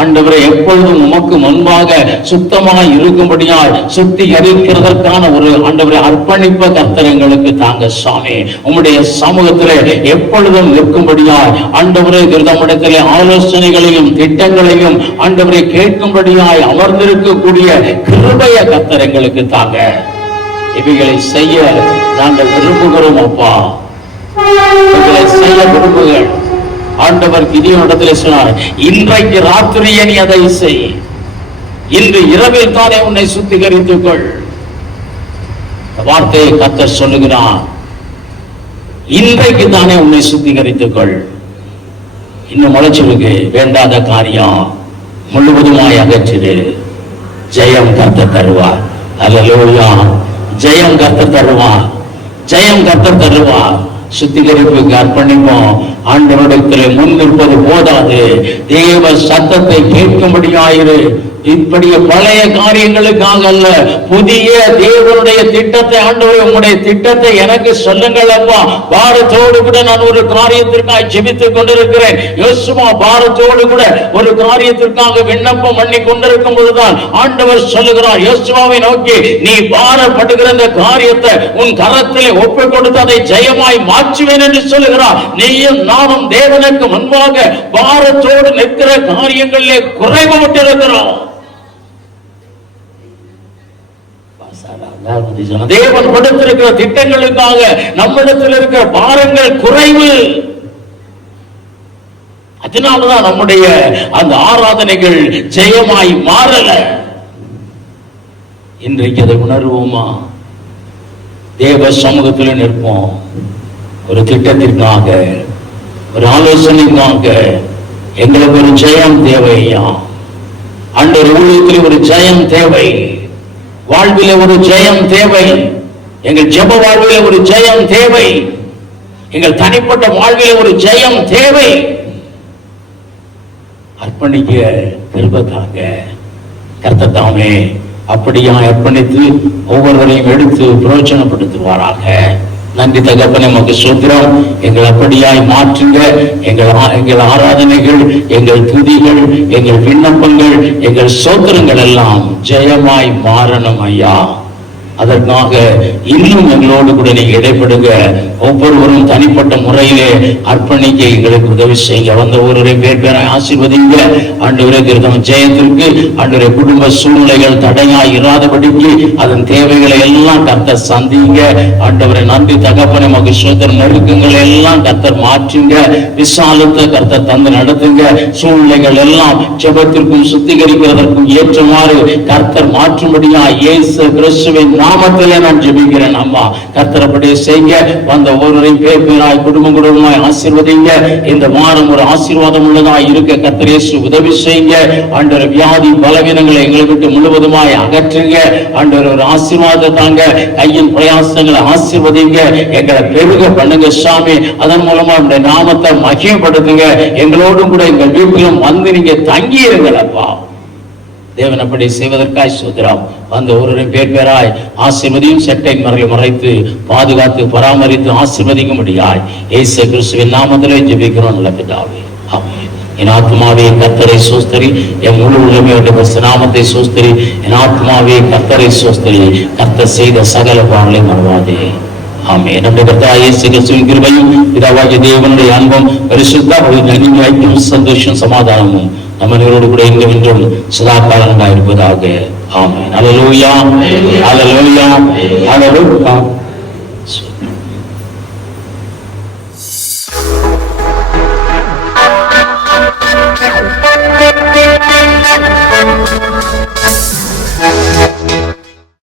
ஆண்டவரை எப்பொழுதும் உமக்கு முன்பாக சுத்தமாய் இருக்கும்படியாய் சுத்திகரிக்கிறதற்கான ஒரு ஆண்டவரை அர்ப்பணிப்ப கர்த்தர் எங்களுக்கு தாங்க சுவாமி. உம்முடைய சமூகத்திலே எப்பொழுதும் இருக்கும்படியாய் ஆண்டவரே நம்மிடத்திலே ஆலோசனைகளையும் திட்டங்களையும் ஆண்டவரை கேட்கும்படியாய் அமர்ந்திருக்கக்கூடிய கிருபைய கர்த்தர் எங்களுக்கு தாங்க. இவைகளை செய்ய நாங்கள் விரும்புகிறோம் அப்பா. இவைகளை செய்ய விரும்புகள். ஆண்டவர் கிதியோனிடத்திலே சொன்னார், இன்றைக்கு ராத்திரியே நீ அதை செய். இன்று இரவில் தானே உன்னை சுத்திகரித்துக் கொள். வார்த்தையை கர்த்தர் சொல்லுகிறார், இன்றைக்கு தானே உன்னை சுத்திகரித்துக் கொள். இன்னும் முளைச்சிருக்கு வேண்டாத காரியம் முழுவதுமாய் அகற்றிடு. ஜெயம் கர்த்தர் தருவார். அல்லேலூயா. ஜெயம் கர்த்தர் தருவார். ஜெயம் கர்த்தர் தருவார். சுத்திகரிப்புக்கு அர்ப்பணிப்போம். ஆண்டவரிடத்தில் முன் நிற்பது போதாது, தேவ சத்தத்தை கேட்கும்படியாயிரு. இப்படிய பழைய காரியங்களுக்காக அல்ல, புதிய தேவனுடைய திட்டத்தை, ஆண்டவரே உங்களுடைய திட்டத்தை எனக்கு சொல்லுங்கள் அப்பா. பாரத்தோடு கூட நான் ஒரு காரியத்திற்காக ஜெபித்துக் கொண்டிருக்கிறேன். யோசுவா பாரத்தோடு கூட ஒரு காரியத்திற்காக விண்ணப்பம் பண்ணி கொண்டிருக்கும் போதுதான் ஆண்டவர் சொல்லுகிறார், யோசுவாவை நோக்கி, நீ பாரப்படுகிற இந்த காரியத்தை உன் கரத்திலே ஒப்புக் கொடுத்து அதை ஜெயமாய் மாற்றுவேன் என்று சொல்லுகிறார். நீயும் நானும் தேவனுக்கு முன்பாக பாரத்தோடு நிற்கிற காரியங்களிலே குறைவுபட்டிருக்கிறோம். தேவன் கொடுத்திருக்கிற திட்டங்களுக்காக நம்மிடத்தில் இருக்கிற பாரங்கள் குறைவு. அதனாலதான் நம்முடைய அந்த ஆராதனைகள் ஜெயமாய் மாறல. இன்றைக்கு அதை உணர்வோமா? தேவ சமூகத்தில் நிற்போம். ஒரு திட்டத்திற்காக, ஒரு ஆலோசனைக்காக எங்களுக்கு ஒரு ஜெயம் தேவையா? ஆண்டவர் ஊழியத்தில் ஒரு ஜெயம் தேவை, வாழ்விலே ஒரு ஜெயம் தேவை, எங்கள் ஜெப வாழ்விலே ஒரு ஜெயம் தேவை, எங்கள் தனிப்பட்ட வாழ்விலே ஒரு ஜெயம் தேவை. அர்ப்பணிக்க கிருபைக்காக கர்த்தர் தாமே அப்படியா அர்ப்பணித்து ஒவ்வொருவரையும் எடுத்து பிரயோஜனப்படுத்துவாராக. நன்றி தகப்பனே, நமக்கு ஸ்தோத்திரம். எங்கள் அப்படியாய் மாற்றுங்க. எங்கள் ஆராதனைகள், எங்கள் துதிகள், எங்கள் விண்ணப்பங்கள், எங்கள் ஸ்தோத்திரங்கள் எல்லாம் ஜெயமாய் மாறணும் ஐயா. அதற்காக இன்னும் எங்களோடு கூட நீங்க இடைப்படுங்க. ஒவ்வொருவரும் தனிப்பட்ட முறையிலே அர்ப்பணிக்க எங்களுக்கு உதவி செய்ய. வந்த ஒருவரை பேர் பேரை ஆசீர்வதிங்க ஆண்டவரே. திருத்தம் ஜெயத்திற்கு ஆண்டவரே, குடும்ப சூழ்நிலைகள் தடையாய் இராதபடிக்கு அதன் தேவைகளை எல்லாம் கர்த்தர் சந்திங்க ஆண்டவரே. நன்றி தகப்பனே, மகிழ்ச்சியர் நெருக்கங்களை எல்லாம் கர்த்தர் மாற்றுங்க. விசாலத்தை கர்த்தர் தந்து நடத்துங்க. சூழ்நிலைகள் எல்லாம் ஜெபத்திற்கும் சுத்திகரிக்கிறதற்கும் ஏற்றமாறு கர்த்தர் மாற்றும்படியா இயேசு கிறிஸ்துவின் நாமத்திலே நான் ஜெபிக்கிறேன். அம்மா கர்த்தரப்படி செய்ய. வந்த ஒவ்வொருவரையும் பேர் பேராய் குடும்பம் குடும்பமாய் ஆசீர்வதிங்க. இந்த வாரம் ஒரு ஆசீர்வாதம் உள்ளதாய் இருக்க கர்த்தர் இயேசு உதவி செய்யுங்க ஆண்டவர். வியாதி பலவீனங்களை எங்களை விட்டு முழுவதுமாய் அகற்றுங்க ஆண்டவர். ஒரு ஆசீர்வாதம் தாங்க. கையின் பிரயாசங்களை ஆசீர்வதிங்க. எங்களை பெருக பண்ணுங்க சாமி. அதன் மூலமா இந்த நாமத்தை மகிமைப்படுத்துங்க. எங்களோடும் கூட எங்கள் வீட்டிலும் வந்து நீங்க தங்கி இருங்களப்பா. தேவன் அப்படி செய்வதற்காய் சோதரம். வந்த ஒரு பேர் பேராய் ஆசீர்வதியும் செட்டை மறைத்து பாதுகாத்து பராமரித்து ஆசீர்வதிக்க முடியாய் இயேசு கிறிஸ்துவின் நாமத்திலே ஜெபிக்கிறோம் நல்ல பிதாவே, ஆமென். என் ஆத்மாவே கர்த்தரை சோஸ்தரி, என் முழு உள்ளமையோட நாமத்தை சோஸ்தரி. என் ஆத்மாவே கர்த்தரை சோஸ்தரி, கர்த்தர் செய்த சகல பாவங்களை மறவாதே. ஆமென். நம்முடைய கர்த்தராகிய இயேசு கிறிஸ்துவின் கிருபையும் பிதாவாகிய தேவனுடைய அன்பும் பரிசுத்த ஐக்கியம் சந்தோஷம் சமாதானமும் நம்ம நீரோடு கூட எங்கும் என்றும் சதா காலங்களாக இருப்பதாக. ஆமென். அல்லேலூயா, அல்லேலூயா, அல்லேலூயா.